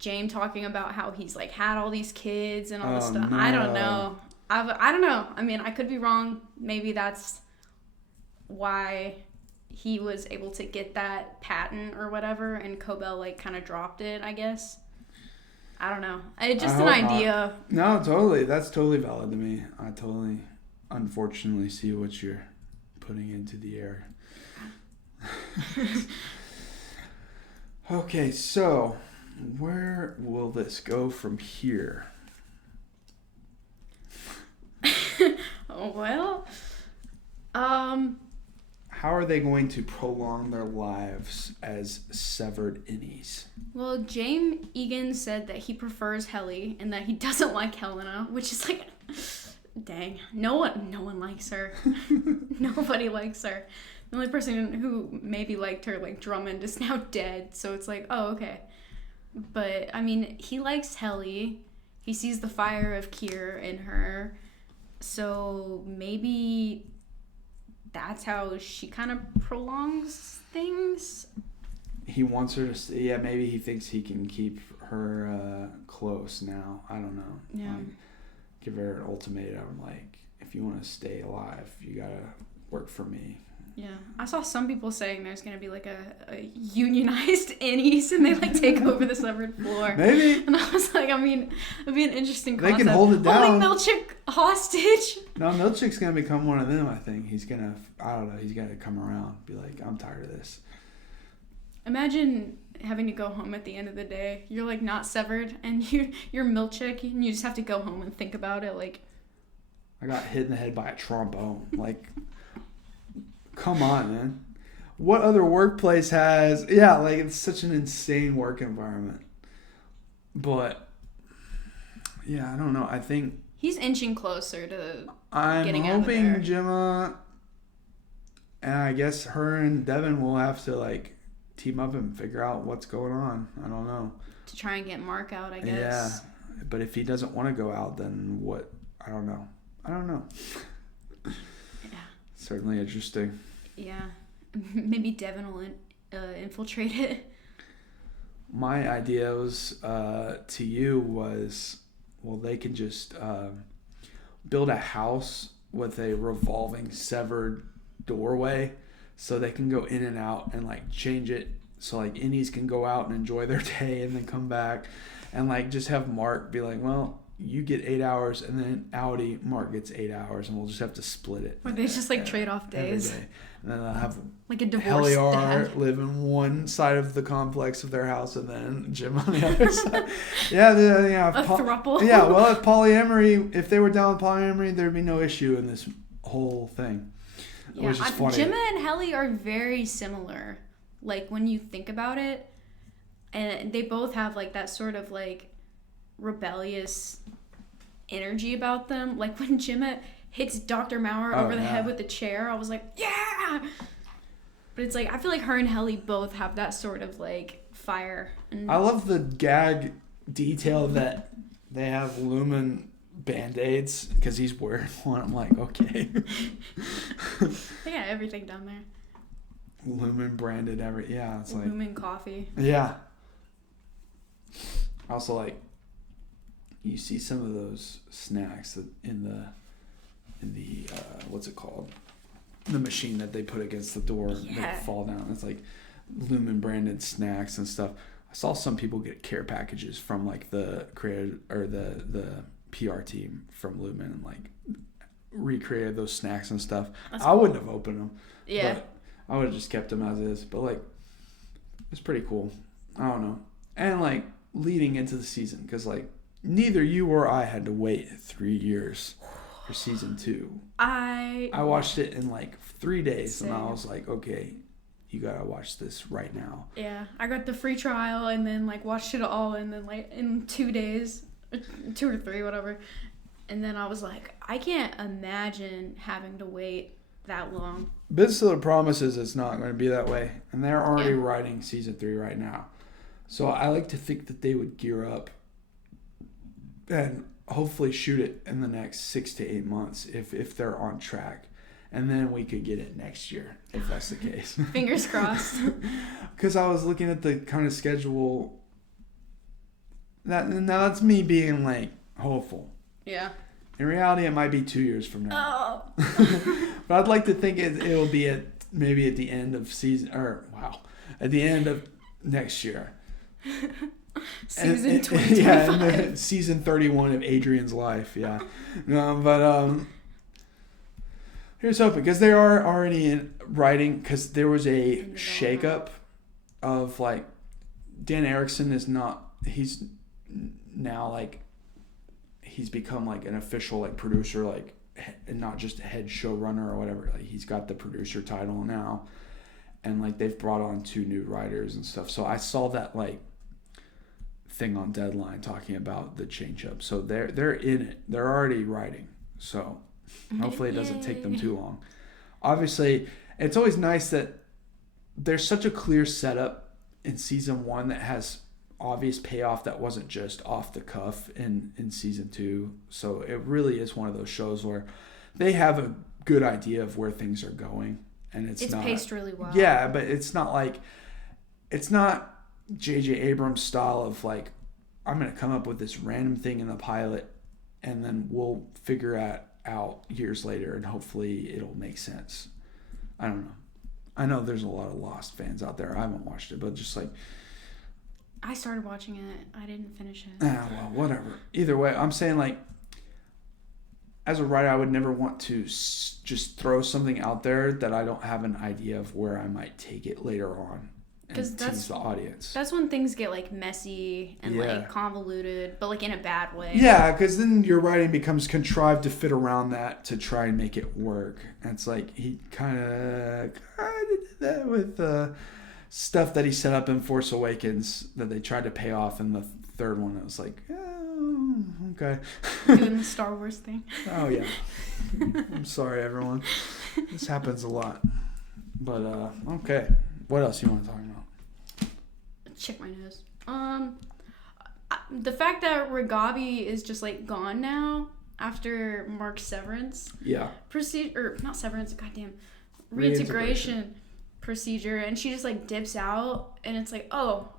James talking about how he's like had all these kids and all this stuff. No. I don't know. I don't know. I mean, I could be wrong. Maybe that's why he was able to get that patent or whatever, and Cobell like kind of dropped it, I guess. I don't know. It's just an idea. No, totally. That's totally valid to me. I totally, unfortunately, see what you're putting into the air. Okay, so where will this go from here? Well, how are they going to prolong their lives as severed innies? Well, James Egan said that he prefers Helly and that he doesn't like Helena, which is like Dang. No one likes her. Nobody likes her. The only person who maybe liked her, like Drummond, is now dead. So it's like, oh, okay. But, I mean, he likes Helly. He sees the fire of Kier in her. So maybe that's how she kind of prolongs things. He wants her to stay. Yeah, maybe he thinks he can keep her close now. I don't know. Yeah. Like, give her an ultimatum, like, if you want to stay alive, you gotta work for me. Yeah. I saw some people saying there's going to be like a unionized Annie's and they like take over the severed floor. Maybe. And I was like, I mean, it'd be an interesting concept. They can hold it down. Holding Milchick hostage. No, Milchick's gonna become one of them, I think. He's gonna, I don't know, he's gonna come around, be like, I'm tired of this. Imagine having to go home at the end of the day. You're like not severed and you're Milchick and you just have to go home and think about it. Like, I got hit in the head by a trombone. Like, come on, man. What other workplace has... Yeah, like, it's such an insane work environment. But, yeah, I don't know. I think... He's inching closer to I'm getting out of hoping there. Gemma... And I guess her and Devin will have to, like, team up and figure out what's going on. I don't know. To try and get Mark out, I guess. Yeah. But if he doesn't want to go out, then what? I don't know. Yeah. Certainly interesting. Yeah. Maybe Devin will infiltrate it. My idea was to you was, well, they can just build a house with a revolving severed doorway so they can go in and out and like change it so like innies can go out and enjoy their day and then come back, and like just have Mark be like, well, you get 8 hours, and then Mark gets 8 hours, and we'll just have to split it. Or they just like trade off days. Every day. And then they'll have like a divorced Heliar dad. live in one side of the complex of their house, and then Jim on the other side. Yeah, A throuple. Yeah, well, if polyamory, if they were down with polyamory, there'd be no issue in this whole thing. Yeah, Which is funny. Gemma and Helly are very similar. Like when you think about it, and they both have like that sort of like rebellious energy about them. Like when Gemma hits Dr. Maurer over the head with the chair, I was like, yeah! But it's like, I feel like her and Helly both have that sort of like fire. And I love the gag detail that they have Lumen Band-Aids because he's wearing one. I'm like, okay. they got everything down there. Lumen branded yeah, it's like Lumen coffee. Yeah. Also, like, you see some of those snacks in the what's it called? The machine that they put against the door that fall down. It's like Lumen branded snacks and stuff. I saw some people get care packages from like the creative or the PR team from Lumen and like recreated those snacks and stuff. I wouldn't have opened them. Yeah. But I would have just kept them as is. But like, it's pretty cool. I don't know. And like leading into the season, because like neither you or I had to wait 3 years for season 2. I watched it in like 3 days. Same. And I was like, okay, you gotta watch this right now. Yeah, I got the free trial and then like watched it all, and then like in 2 days, 2 or 3, whatever. And then I was like, I can't imagine having to wait that long. Bidstiller promises it's not going to be that way, and they're already writing season 3 right now. So I like to think that they would gear up and hopefully shoot it in the next 6 to 8 months if they're on track, and then we could get it next year if that's the case. Fingers crossed. Because I was looking at the kind of schedule. Now that's me being like hopeful. Yeah. In reality, it might be 2 years from now. Oh. But I'd like to think it'll be maybe at the end of at the end of next year. Season 25. Yeah, and season 31 of Adrian's life. Yeah. No, but here's hoping, because they are already in writing, because there was a shakeup of like Dan Erickson he's now like he's become like an official like producer, like, and not just a head showrunner or whatever. Like he's got the producer title now, and like they've brought on 2 new writers and stuff. So I saw that like thing on Deadline talking about the change up. So they're in it. They're already writing. So hopefully it doesn't take them too long. Obviously, it's always nice that there's such a clear setup in season 1 that has obvious payoff that wasn't just off the cuff in season 2. So it really is one of those shows where they have a good idea of where things are going, and it's not paced really well. Yeah, but it's not J.J. Abrams style of like, I'm going to come up with this random thing in the pilot and then we'll figure it out years later and hopefully it'll make sense. I don't know. I know there's a lot of Lost fans out there. I haven't watched it, but just like... I started watching it. I didn't finish it. Well, whatever. Either way, I'm saying like, as a writer, I would never want to just throw something out there that I don't have an idea of where I might take it later on. Because tease the audience. That's when things get like messy and like convoluted, but like in a bad way. Yeah, because then your writing becomes contrived to fit around that to try and make it work. And it's like he kind of did that with stuff that he set up in Force Awakens that they tried to pay off in the third one. It was like, oh, okay. Doing the Star Wars thing. Oh yeah. I'm sorry, everyone. This happens a lot. But okay. What else you want to talk about? Check my nose. The fact that Ragabi is just like gone now after Mark's severance. Yeah. Not severance. Goddamn. Reintegration procedure, and she just like dips out, and it's like, oh,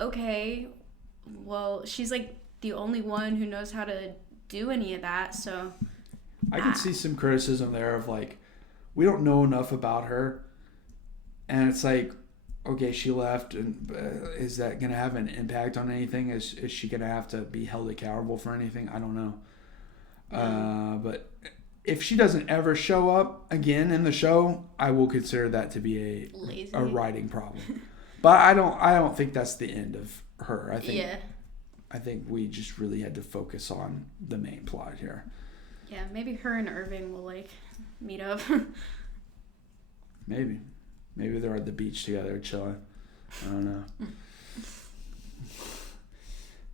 okay. Well, she's like the only one who knows how to do any of that, so. I can see some criticism there of like, we don't know enough about her. And it's like, okay, she left, and is that going to have an impact on anything? Is she going to have to be held accountable for anything? I don't know. But if she doesn't ever show up again in the show, I will consider that to be a writing problem. But I don't think that's the end of her. I think we just really had to focus on the main plot here. Yeah, maybe her and Irving will like meet up. Maybe they're at the beach together chilling. I don't know.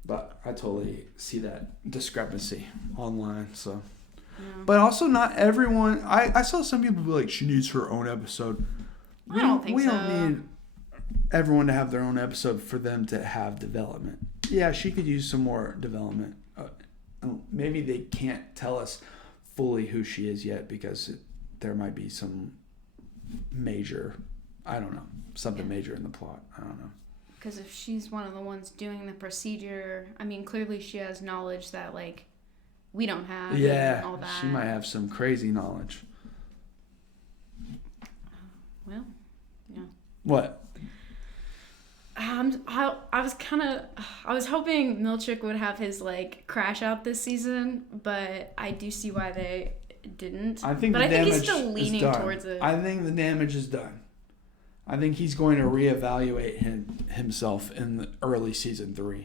But I totally see that discrepancy online. So, But also not everyone. I saw some people be like, she needs her own episode. I don't think so. We don't need everyone to have their own episode for them to have development. Yeah, she could use some more development. Maybe they can't tell us fully who she is yet because there might be some major... I don't know. Something major in the plot. I don't know. Because if she's one of the ones doing the procedure, I mean, clearly she has knowledge that, like, we don't have. Yeah, and all that. She might have some crazy knowledge. Well, yeah. What? I was hoping Milchick would have his, like, crash out this season, but I do see why they didn't. I think he's still leaning towards it. I think the damage is done. I think he's going to reevaluate himself in the early season 3.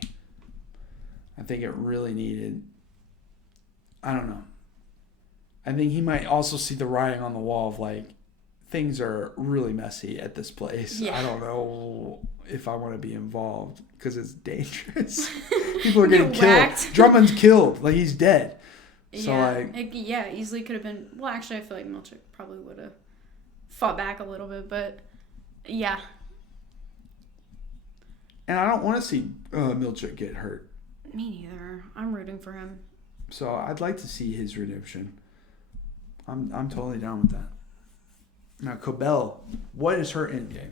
I think it really needed... I don't know. I think he might also see the writing on the wall of like, things are really messy at this place. Yeah. I don't know if I want to be involved because it's dangerous. People are getting killed. Drummond's killed. Like, he's dead. So easily could have been... Well, actually, I feel like Milchick probably would have fought back a little bit, but... Yeah. And I don't want to see Milchick get hurt. Me neither. I'm rooting for him. So I'd like to see his redemption. I'm totally down with that. Now, Cobell, what is her end game?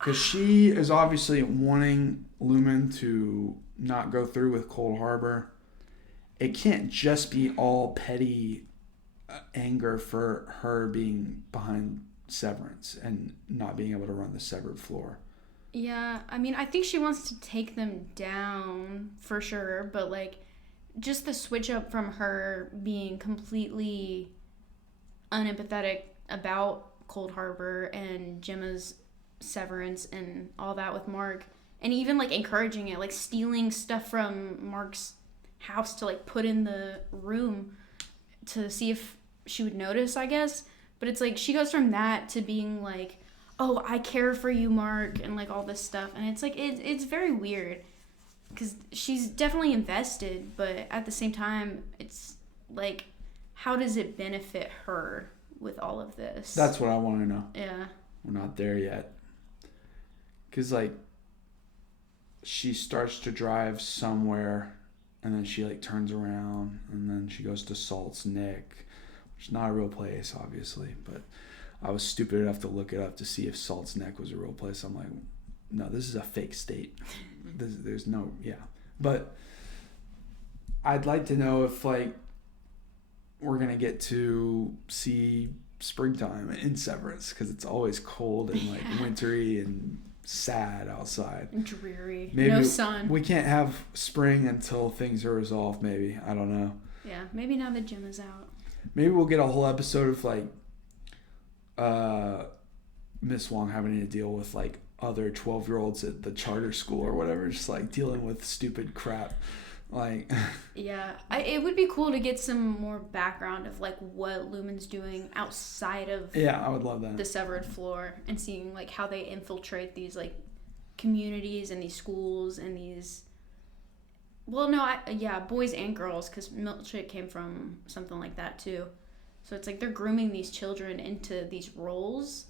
Because she is obviously wanting Lumen to not go through with Cold Harbor. It can't just be all petty anger for her being behind Severance and not being able to run the severed floor. Yeah, I mean, I think she wants to take them down for sure, but like just the switch up from her being completely unempathetic about Cold Harbor and Gemma's severance and all that with Mark, and even like encouraging it, like stealing stuff from Mark's house to like put in the room to see if she would notice, I guess. But it's like she goes from that to being like, oh, I care for you, Mark, and like all this stuff. And it's like, it's very weird because she's definitely invested, but at the same time, it's like how does it benefit her with all of this? That's what I want to know. Yeah. We're not there yet. Because, like, she starts to drive somewhere, and then she, like, turns around, and then she goes to Salt's Neck, which is not a real place, obviously, but I was stupid enough to look it up to see if Salt's Neck was a real place. I'm like, no, this is a fake state. There's no, yeah. But I'd like to know if, like, we're going to get to see springtime in Severance, because it's always cold and, like, wintry and sad outside. Dreary. Maybe no sun. We can't have spring until things are resolved, maybe. I don't know. Yeah, maybe now the gym is out. Maybe we'll get a whole episode of, like, Miss Wong having to deal with, like, other 12-year-olds at the charter school or whatever, just, like, dealing with stupid crap. Like, yeah, it would be cool to get some more background of, like, what Lumen's doing outside of yeah, I would love that. the severed floor, and seeing, like, how they infiltrate these, like, communities and these schools and these, well, no, boys and girls, because Milkshake came from something like that too. So it's like they're grooming these children into these roles.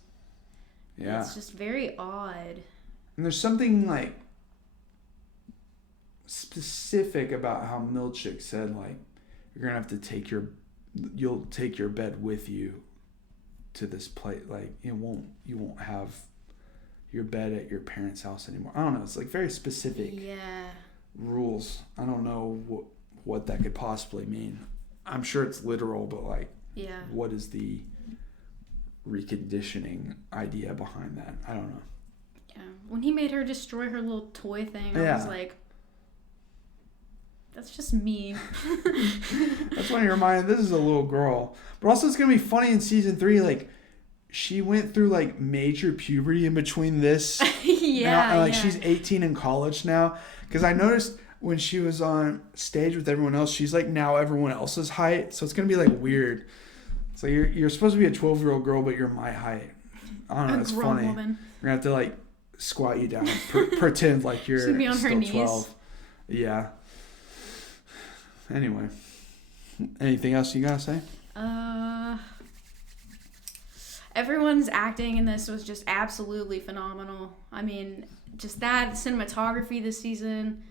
Yeah, it's just very odd. And there's something, like, specific about how Milkshake said, like, you're gonna have to you'll take your bed with you to this place. Like, you won't have your bed at your parents' house anymore. I don't know. It's, like, very specific. Yeah. Rules. I don't know what that could possibly mean. I'm sure it's literal, but, like, yeah, what is the reconditioning idea behind that? I don't know. Yeah. When he made her destroy her little toy thing, I was like, that's just mean. That's when you're reminded this is a little girl. But also, it's going to be funny in season 3, like, she went through, like, major puberty in between this. Yeah. And, like, she's 18 in college now. Because I noticed when she was on stage with everyone else, she's, like, now everyone else's height. So it's going to be, like, weird. So you're supposed to be a 12-year-old girl, but you're my height. I don't know. It's funny. Woman. We're going to have to, like, squat you down. Pretend like you're she'd be on still her knees. 12. Yeah. Anyway. Anything else you got to say? Everyone's acting in this was just absolutely phenomenal. I mean, just that, cinematography this season,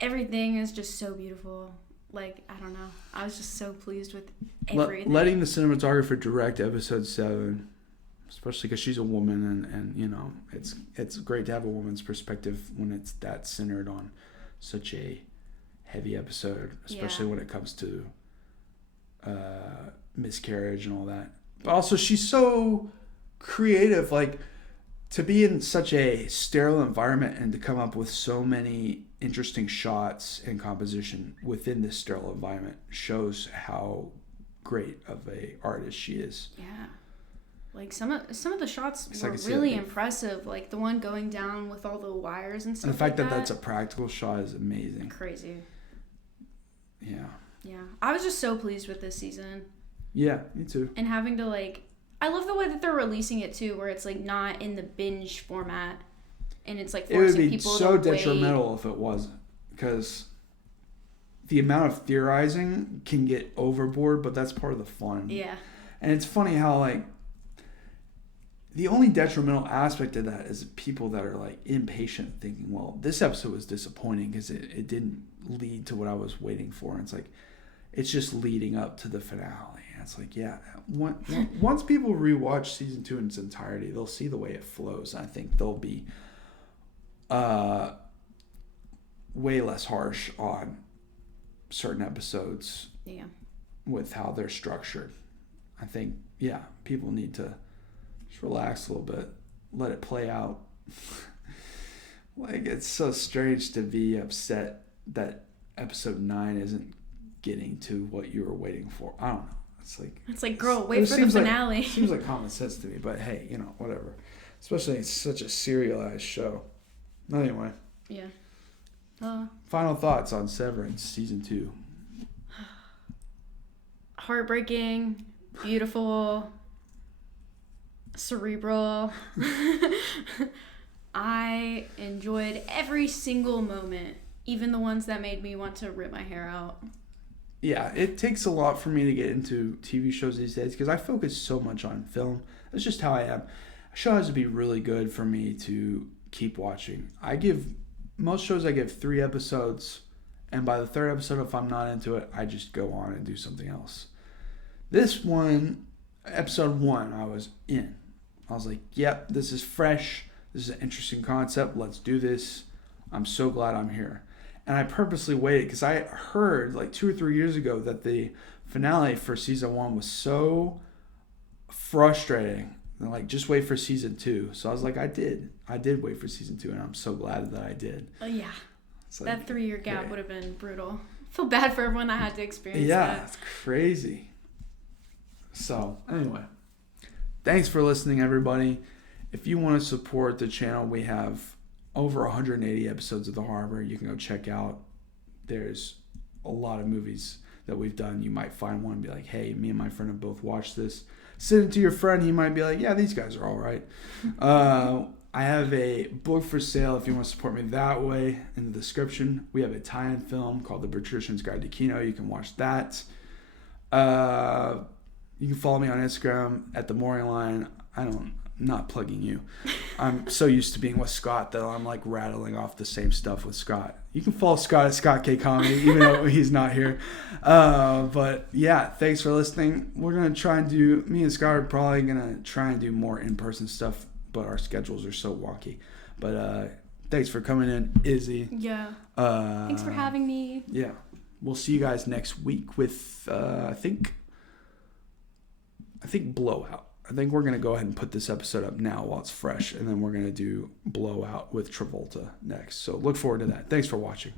everything is just so beautiful. Like, I don't know. I was just so pleased with everything. Letting the cinematographer direct episode 7, especially because she's a woman, and you know, it's great to have a woman's perspective when it's that centered on such a heavy episode, especially when it comes to miscarriage and all that. But also, she's so creative, like, to be in such a sterile environment and to come up with so many interesting shots and composition within this sterile environment shows how great of a artist she is. Yeah. Like, some of the shots were really impressive. Like, the one going down with all the wires and stuff. And the fact like that that's a practical shot is amazing. Crazy. Yeah. Yeah. I was just so pleased with this season. Yeah, me too. And having to, like, I love the way that they're releasing it too, where it's, like, not in the binge format, and it's, like, forcing people to wait. It would be so detrimental if it wasn't, because the amount of theorizing can get overboard, but that's part of the fun. Yeah. And it's funny how, like, the only detrimental aspect of that is people that are, like, impatient, thinking, well, this episode was disappointing because it didn't lead to what I was waiting for. And it's like, it's just leading up to the finale. And it's like, yeah, once people rewatch season 2 in its entirety, they'll see the way it flows. I think they'll be way less harsh on certain episodes with how they're structured. I think, yeah, people need to just relax a little bit, let it play out. Like, it's so strange to be upset that episode 9 isn't getting to what you were waiting for. I don't know. It's like girl, wait for the finale. It seems like common sense to me, but hey, you know, whatever. Especially it's such a serialized show. Anyway. Yeah. Final thoughts on Severance season 2. Heartbreaking, beautiful, cerebral. I enjoyed every single moment, even the ones that made me want to rip my hair out. yeah, it takes a lot for me to get into TV shows these days because I focus so much on film. That's just how I am. A show has to be really good for me to keep watching. Most shows I give 3 episodes, and by the 3rd episode, if I'm not into it, I just go on and do something else. This one, episode 1, I was in. I was like, yep, this is fresh. This is an interesting concept. Let's do this. I'm so glad I'm here. And I purposely waited because I heard like 2 or 3 years ago that the finale for season 1 was so frustrating. And like, just wait for season 2. So I was like, I did wait for season 2, and I'm so glad that I did. Oh yeah, Like, that 3-year gap would have been brutal. I feel bad for everyone that had to experience that. Yeah, it's crazy. So anyway, thanks for listening, everybody. If you want to support the channel, we have over 180 episodes of The Harbor. You can go check out. There's a lot of movies that we've done. You might find one and be like, hey, me and my friend have both watched this. Send it to your friend. He might be like, yeah, these guys are all right. I have a book for sale if you want to support me that way. In the description, we have a tie-in film called The Patrician's Guide to Kino. You can watch that. You can follow me on Instagram at The Mooring Line. I'm not plugging you. I'm so used to being with Scott that I'm like rattling off the same stuff with Scott. You can follow Scott at Scott K Comedy, even though he's not here. But yeah, thanks for listening. We're going to try and me and Scott are probably going to try and do more in-person stuff, but our schedules are so wonky. But thanks for coming in, Izzy. Yeah. Thanks for having me. Yeah. We'll see you guys next week with, I think Blowout. I think we're going to go ahead and put this episode up now while it's fresh, and then we're going to do Blowout with Travolta next. So look forward to that. Thanks for watching.